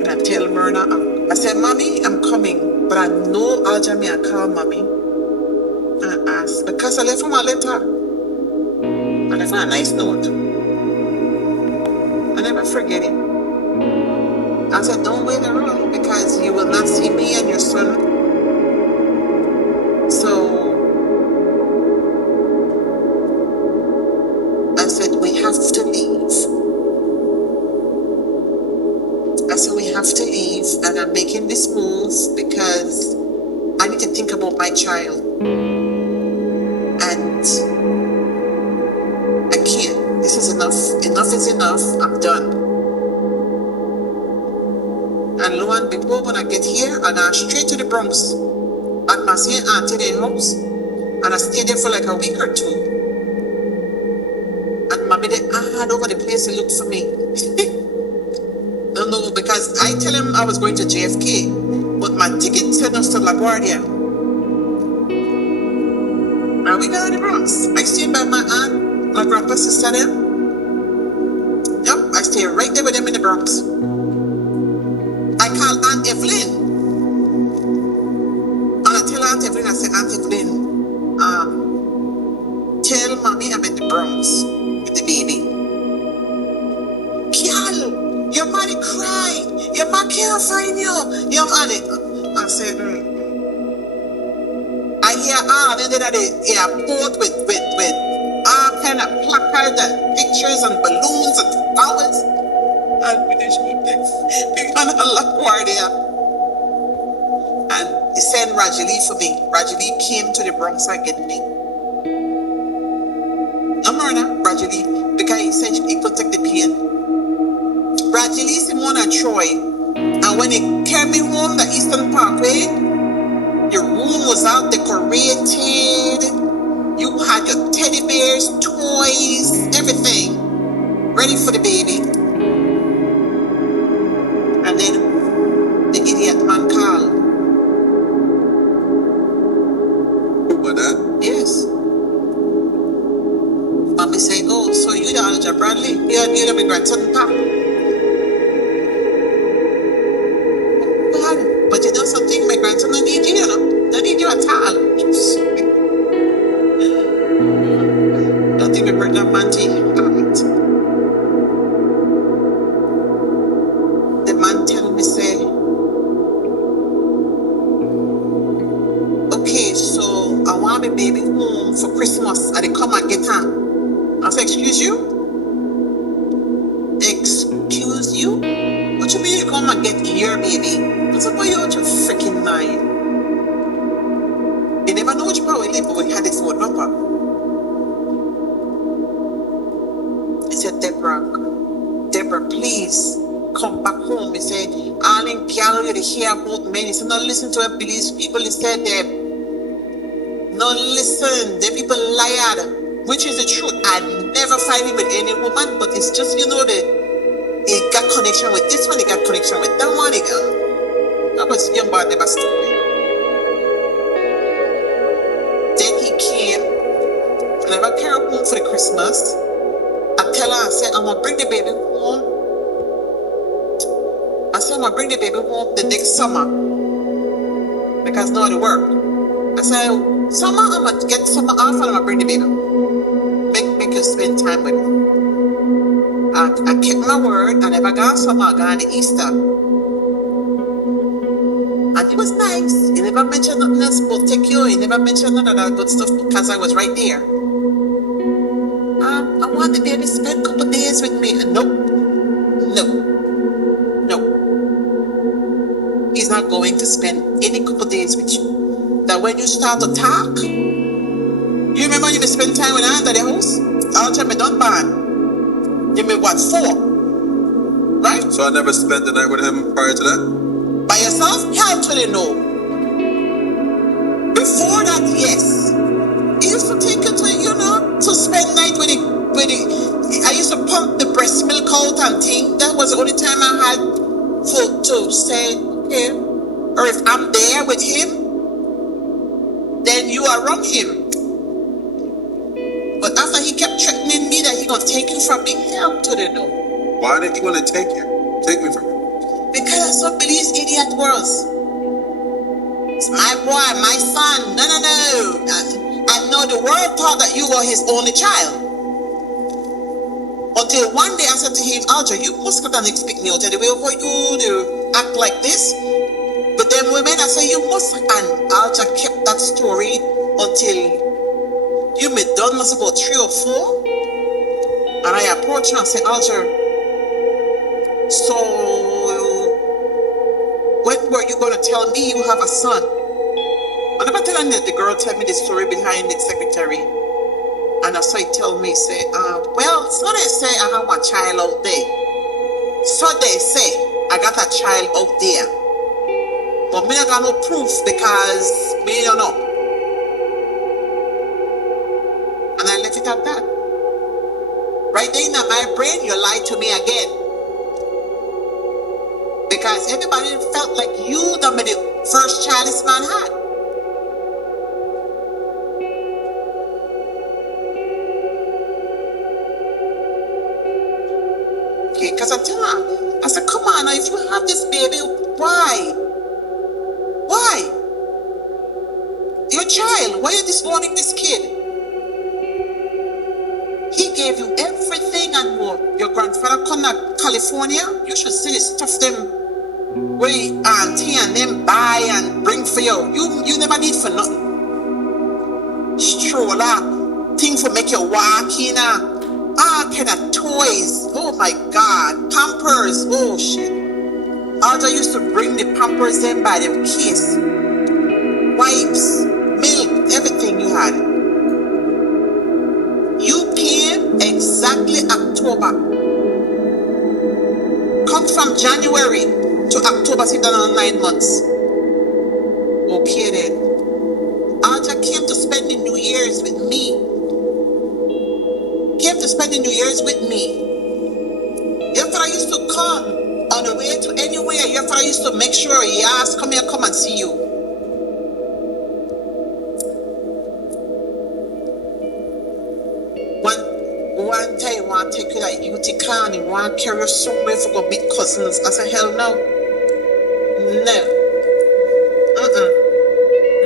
And I tell Myrna, I said, Mommy, I'm coming. But I know Alger me, I call Mommy. And I asked, because I left him a letter. I left her a nice note. I never forget it. I said, don't wait around because you will not see me and your son. So I said, we have to leave. And I'm making this move because I need to think about my child. And I can't. This is enough. Enough is enough. I'm done. And lo and behold, when I get here, I go straight to the Bronx at my St. Anthony house. And I stayed there for like a week or two. And Mommy, they all over the place, they looked for me. don't know, because I tell him I was going to JFK, but my ticket sent us to LaGuardia. And we got in the Bronx. I stayed by my aunt, my grandpa's sister there. Yep, I stayed right there with them in the Bronx. I called Aunt Evelyn. And I tell Aunt Evelyn, I said, Aunt Evelyn, tell mommy I'm in the Bronx with the baby. Kial, your mommy cried. Your mom can't find you. Your mommy. I said, I hear and then at the airport with all kind of placards and pictures and balloons and flowers. And we gonna LaGuardia. And he sent Rajali for me. Rajali came to the Bronx and get me. No murder, Rajali, because he said he could take the pain. Rajali, Simone, and Troy. And when they carried me home, the Eastern Parkway, your room was all decorated. You had your teddy bears, toys, everything ready for the baby. And then the idiot man called. What that? Yes. Mommy say, oh, so you the Alja Bradley? You're the grandson, Pop. But you know something? My grandson don't need you, you know. Don't need you at all. Don't think we bring that man to you. Alright. The man tell me, say, okay, so I want my baby home for Christmas. And they come and get her. I said, excuse you? Excuse you? What you mean you come and get your baby? What's up with you out your freaking mind? You never know which part we live, but we had the phone number. He said, Deborah, please come back home. He said, all in gallery they hear about men. He said, no listen to what these people. He said, no listen, the people liar, which is the truth. I never fight him with any woman, but it's just, you know, he got connection with this one, he got connection with that one. I was young, but never stupid. Then he came, and I got carried home for the Christmas. I tell her, I said, I'm gonna bring the baby home. I said, I'm gonna bring the baby home the next summer. Because now it work. I said, summer, I'm gonna get summer off and I'm gonna bring the baby. Make you spend time with me. I kept my word. I never got summer, I got the Easter. And it was nice. He never mentioned nothing else about take you. He never mentioned none of that good stuff because I was right there. I want the baby to spend a couple days with me. No. He's not going to spend any couple days with you. That when you start to talk, you remember you spend time with her under the house? I'll tell me don't ban. Give me what, 4? Right? So I never spent the night with him prior to that? By yourself? Hell to the no. Before that, yes. He used to take you to, to spend night with it. I used to pump the breast milk out and thing. That was the only time I had to say, okay. Or if I'm there with him, then you are wrong him. But after he kept threatening me that he gonna take you from me, hell to the no. Why did he want to take you? Take me from you? Because I saw these idiot words. It's my boy, my son. No. I know the world thought that you were his only child. Until one day I said to him, Alja, you must not expect me out of the way for you to act like this. But then women, I said, you must. And Alja kept that story until you may done must about 3 or 4. And I approached her and said, Alja, so when were you going to tell me you have a son? I never tell her that the girl tell me the story behind the secretary. And so he tell me, say, well, so they say I have a child out there. So they say I got a child out there. But me not got no proof because me don't know. And I left it at that. Right there in my brain, you lied to me again. Because everybody felt like you the first child this man had. Okay, because I tell her, I said, come on, now, if you have this baby, why? Why? Your child, why are you disowning this kid? He gave you everything and more. Your grandfather come to California, you should see the stuff them where auntie and them buy and bring for you. You never need for nothing. Stroller, thing for make you walk in, all kind of toys. Oh my God, Pampers. Oh shit. Alta used to bring the Pampers in by them case, wipes, milk, everything you had. You came exactly October. Come from January to October, so you've done another 9 months. Okay then. Alta came to spend the New Year's with me. Came to spend the New Year's with me. Your father used to come on the way to anywhere. Your father used to make sure he asked, come here, come and see you. One time, he want to take you like Utica and he want to carry you somewhere for go meet cousins. I said, hell no. No.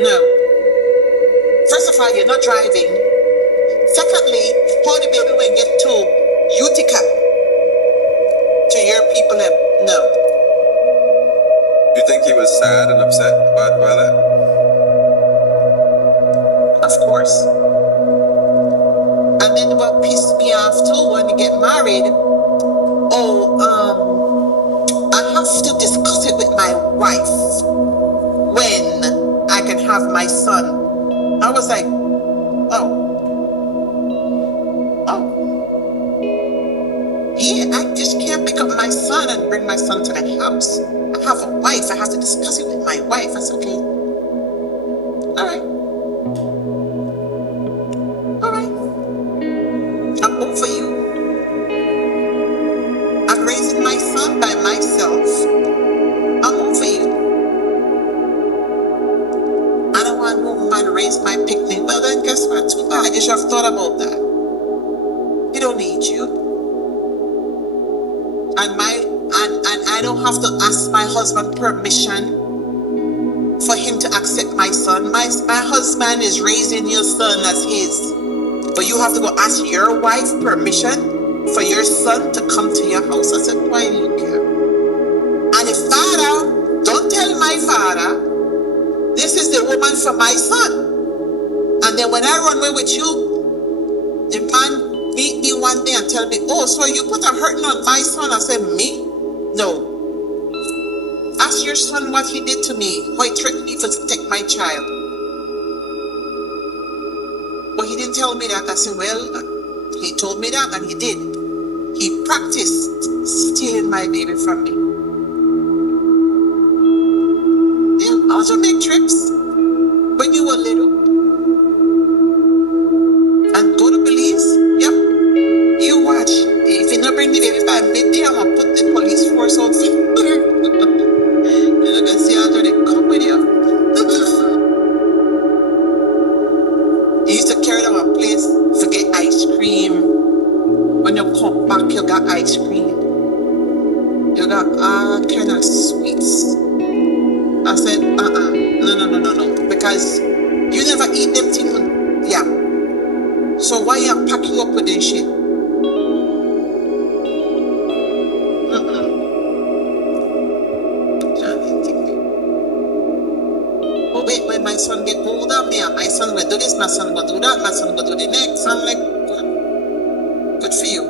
No. First of all, you're not driving. Secondly, how the baby will get to Utica? To your people, no. You think he was sad and upset by that? Of course. And then what pissed me off too when you get married, I have to discuss it with my wife when I can have my son. I was like, yeah, I just can't pick up my son and bring my son to the house. I have a wife, I have to discuss it with my wife. I said, okay, all right. I'm over you. I'm raising my son by myself. I'm over you. I don't want no man to raise my picnic. Well then guess what? Too bad. You should have thought about that. He don't need you. And I don't have to ask my husband permission for him to accept my son. My husband is raising your son as his. But you have to go ask your wife permission for your son to come to your house. I said, why do you care? And the father, don't tell my father, this is the woman for my son. And then when I run away with you, the man beat me one day and tell me, oh, so you put a hurting on my son? I said, me? No. Ask your son what he did to me, how he threatened me to take my child. But he didn't tell me that. I said, well, he told me that and he did. He practiced stealing my baby from me. Yeah, I also make trips when you were little. And go to Belize, yep. You watch. If you not bring the baby by midday, I'm going to put the police force out. You're going to see how they come with you. You used to carry them a place, forget ice cream. When you come back, you got ice cream. You got all kind of sweets. I said, no. Because you never eat them things. Yeah. So why you packing up with this shit? But wait, when my son get older, my son will do this, my son will do that, my son will do the next. I'm like, good for you.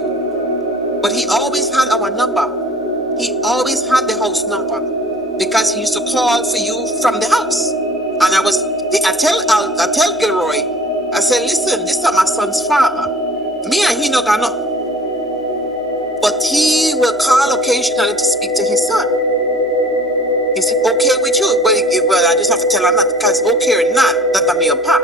But he always had our number. He always had the house number because he used to call for you from the house. And I tell Gilroy, I said, listen, this is my son's father. Me and he no got no. But he will call occasionally to speak to his son. Is it okay with you? Well, I just have to tell him that because okay or not, that I'm your pop.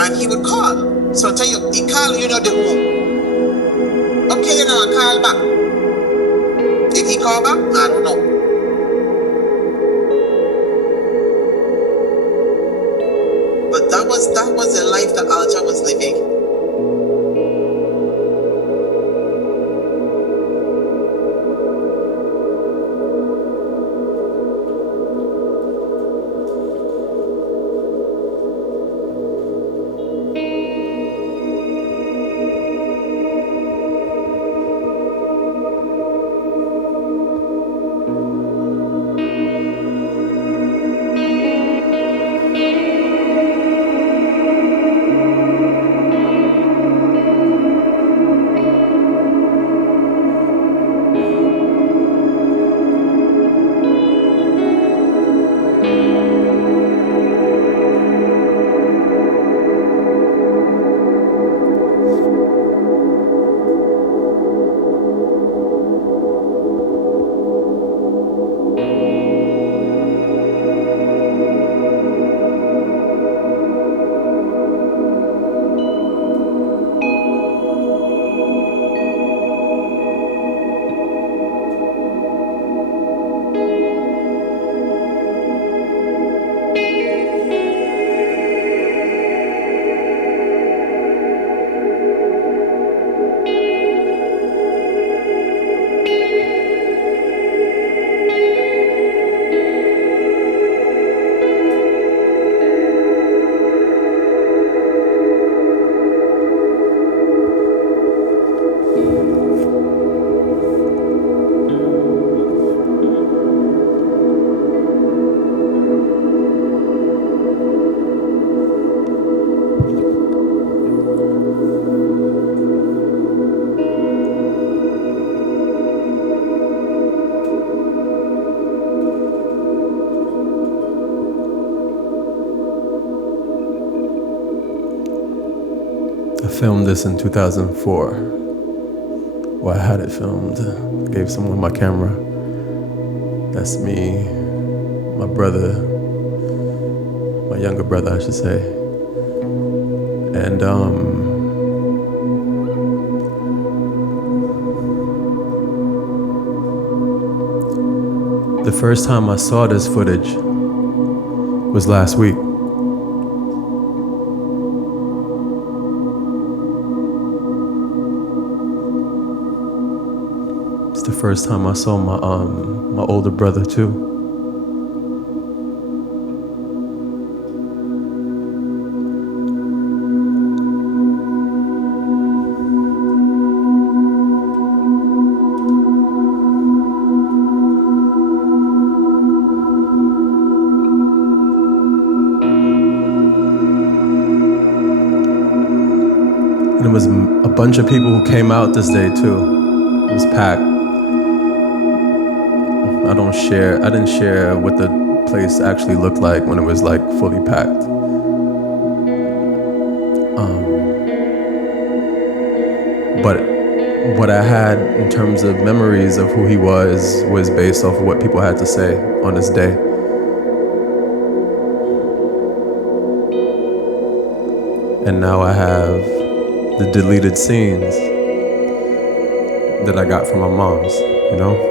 And he would call. So I tell you, he call, the home. Okay, then I'll call back. I don't know. But that was the life that Alja was living. I filmed this in 2004. Well, I had it filmed. I gave someone my camera. That's me, my brother, my younger brother, I should say. And the first time I saw this footage was last week. It's the first time I saw my older brother too. And it was a bunch of people who came out this day too. It was packed. I didn't share what the place actually looked like when it was like fully packed. But what I had in terms of memories of who he was based off of what people had to say on this day. And now I have the deleted scenes that I got from my mom's, you know?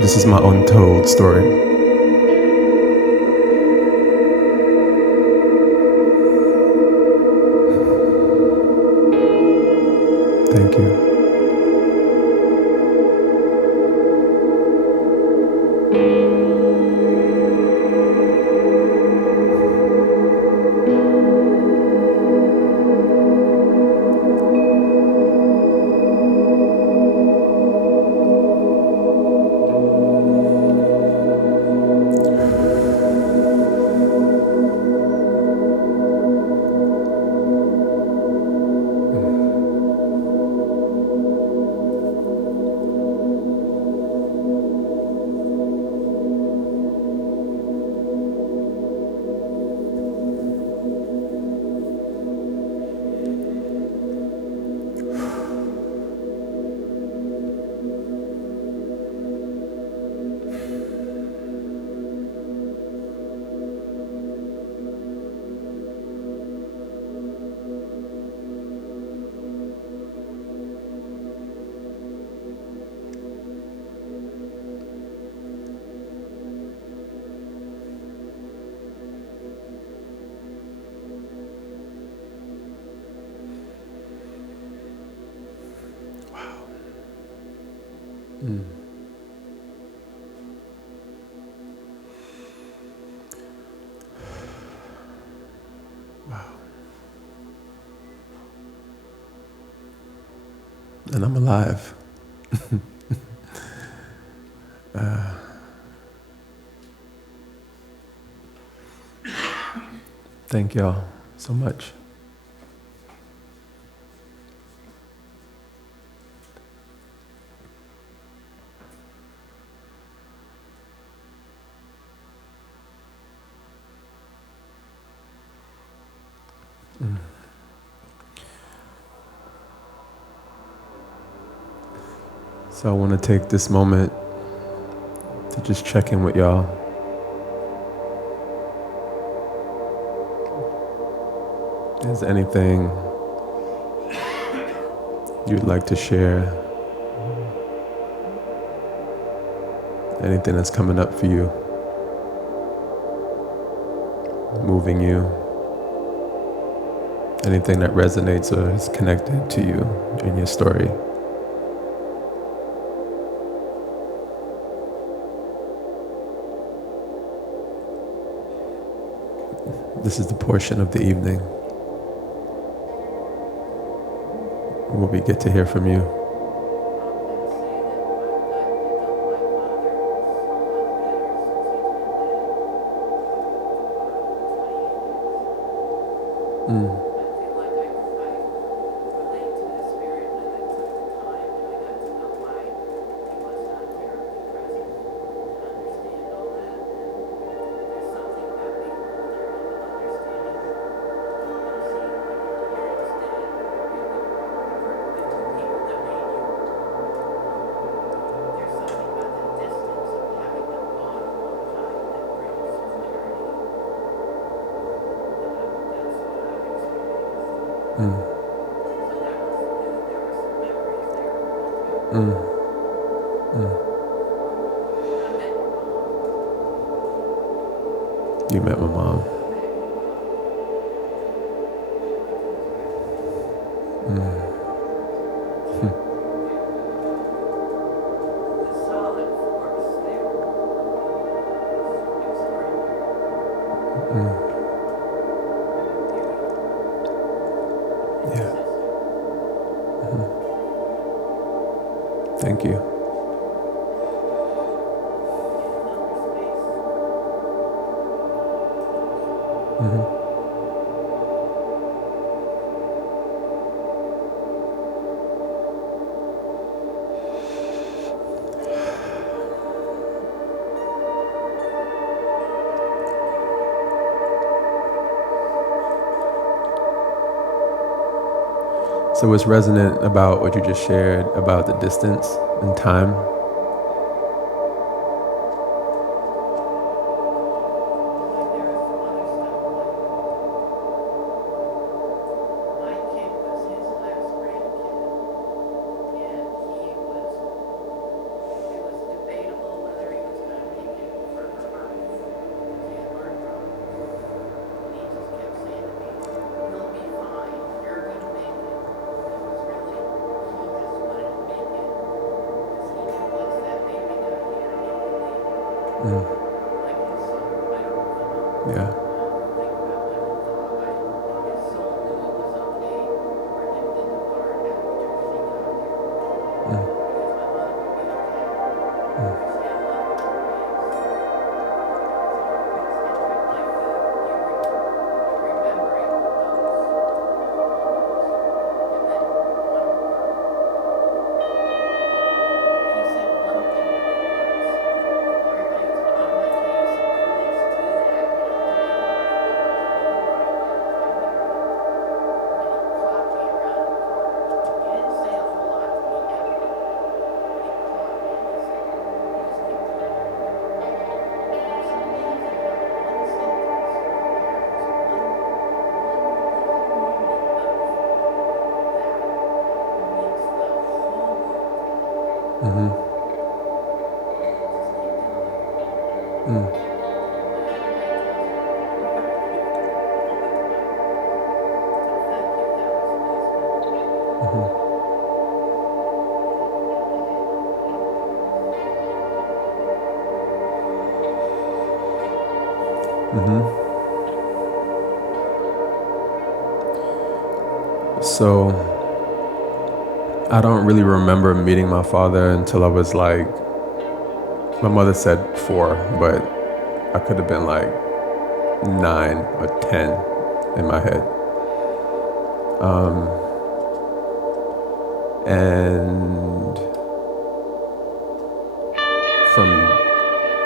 This is my untold story. Thank you. and I'm alive. Thank y'all so much. So I want to take this moment to just check in with y'all. Is anything you'd like to share? Anything that's coming up for you? Moving you? Anything that resonates or is connected to you in your story? This is the portion of the evening where we get to hear from you. You met my mom. Yeah. Thank you. So what's resonant about what you just shared about the distance and time? Yeah. So I don't really remember meeting my father until I was like, my mother said 4, but I could have been like 9 or 10 in my head. And from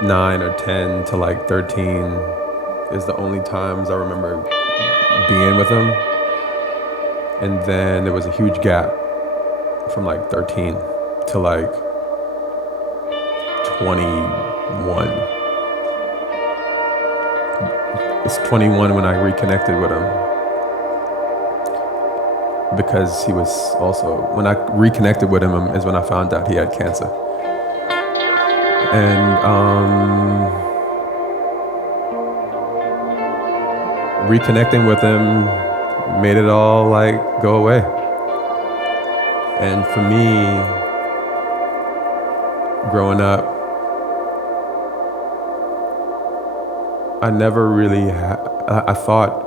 9 or 10 to like 13 is the only times I remember being with him. And then there was a huge gap from like 13 to like 21. It's 21 when I reconnected with him. Because he was also, when I reconnected with him is when I found out he had cancer. And reconnecting with him made it all like go away. And for me, growing up, I never really I thought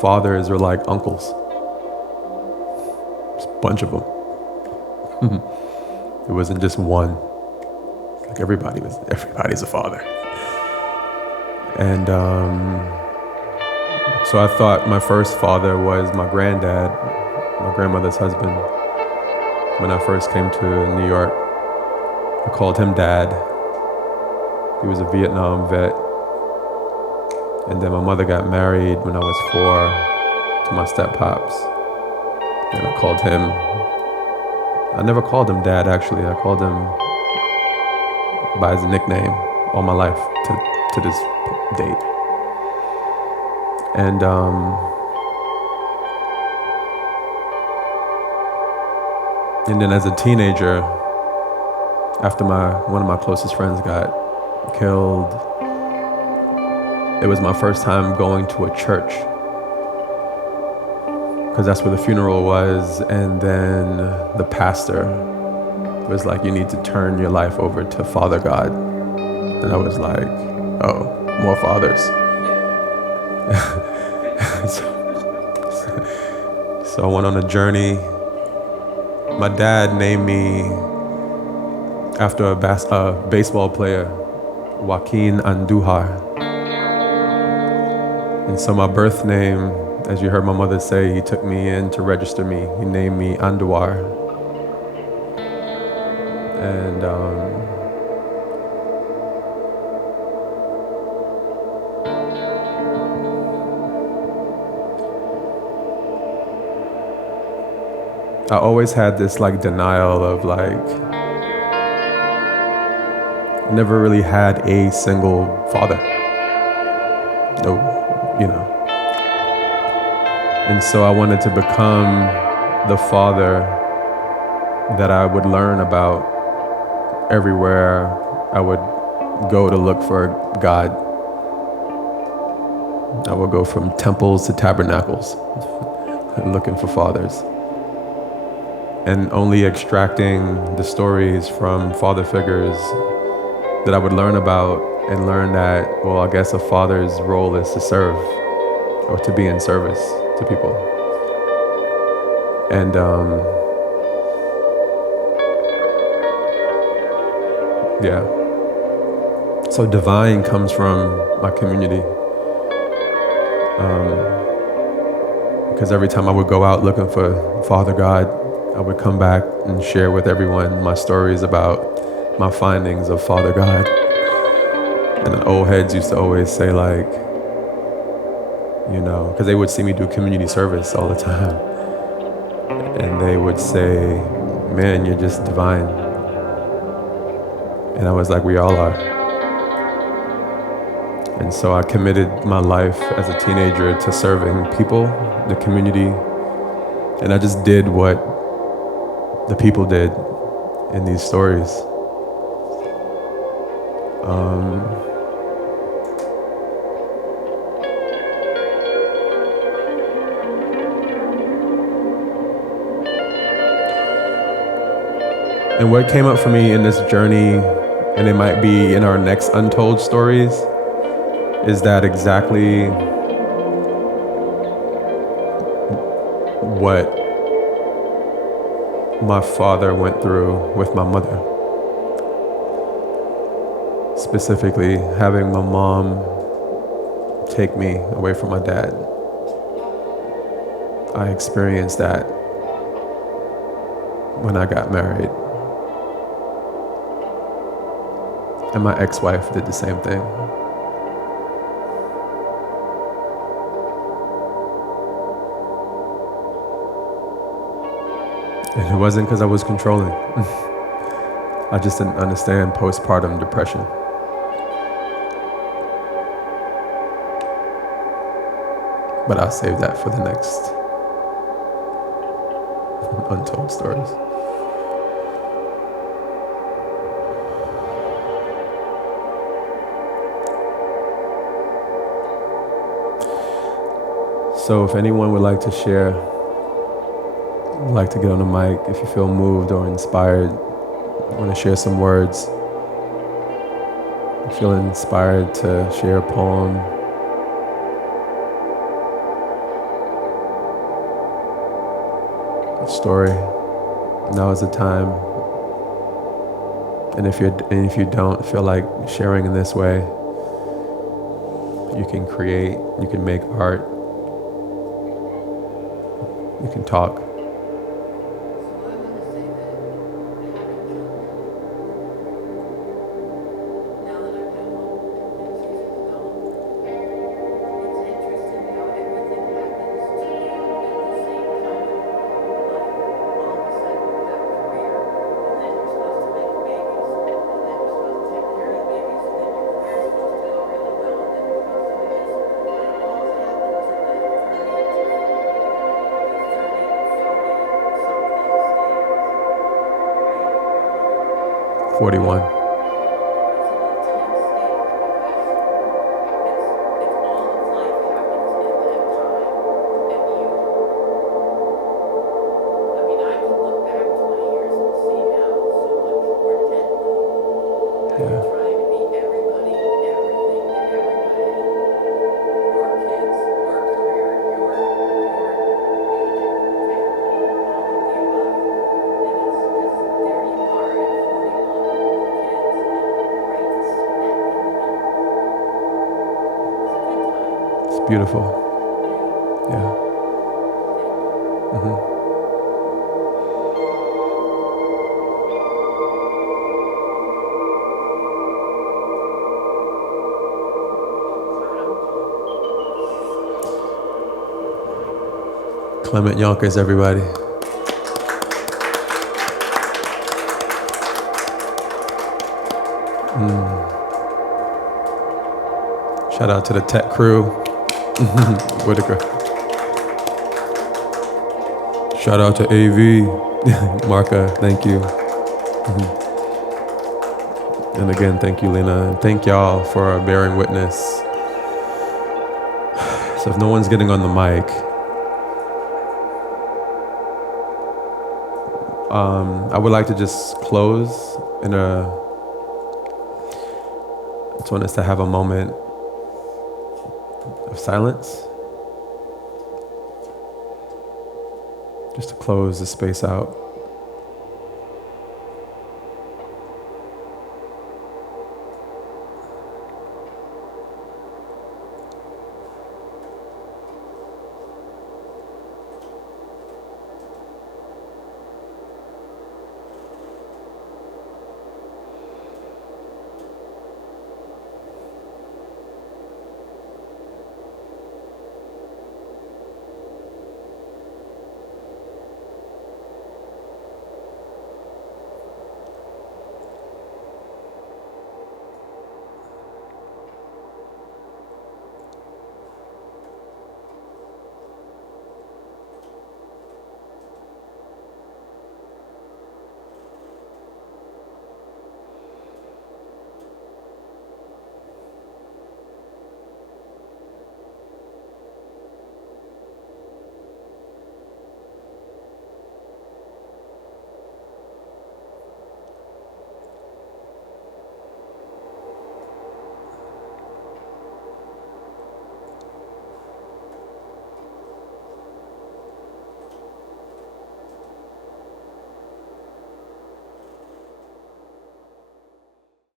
fathers were like uncles. Just a bunch of them. It wasn't just one. Like everybody's a father. And so I thought my first father was my granddad, my grandmother's husband. When I first came to New York, I called him Dad. He was a Vietnam vet. And then my mother got married when I was 4 to my step-pops. And I called him, I never called him Dad actually, I called him by his nickname all my life to this date. And then as a teenager, after one of my closest friends got killed, it was my first time going to a church, because that's where the funeral was. And then the pastor was like, you need to turn your life over to Father God. And I was like, oh, more fathers. So I went on a journey. My dad named me after a baseball player, Joaquin Andujar. And so my birth name, as you heard my mother say, he took me in to register me. He named me Andujar. And I always had this like denial of like, never really had a single father. No, you know. And so I wanted to become the father that I would learn about everywhere I would go to look for God. I would go from temples to tabernacles looking for fathers. And only extracting the stories from father figures that I would learn about and learn that, well, I guess a father's role is to serve or to be in service to people. And yeah. So divine comes from my community. Because every time I would go out looking for Father God, I would come back and share with everyone my stories about my findings of Father God. And the old heads used to always say like, you know, because they would see me do community service all the time. And they would say, man, you're just divine. And I was like, we all are. And so I committed my life as a teenager to serving people, the community. And I just did what the people did in these stories. And what came up for me in this journey, and it might be in our next Untold stories, is that exactly what my father went through with my mother. Specifically, having my mom take me away from my dad. I experienced that when I got married. And my ex-wife did the same thing. And it wasn't because I was controlling. I just didn't understand postpartum depression. But I'll save that for the next Untold Stories. So if anyone would like to share, would like to get on the mic, if you feel moved or inspired, want to share some words, feel inspired to share a poem, a story, now is the time. And if you don't feel like sharing in this way, you can create, you can make art, you can talk. Beautiful. Yeah. Mm-hmm. Clement Yonkers, everybody. Shout out to the tech crew. Whitaker. Shout out to AV. Marka, thank you. And again, thank you, Lena. And thank y'all for bearing witness. So if no one's getting on the mic, I would like to just close in I just want us to have a moment of silence, just to close the space out.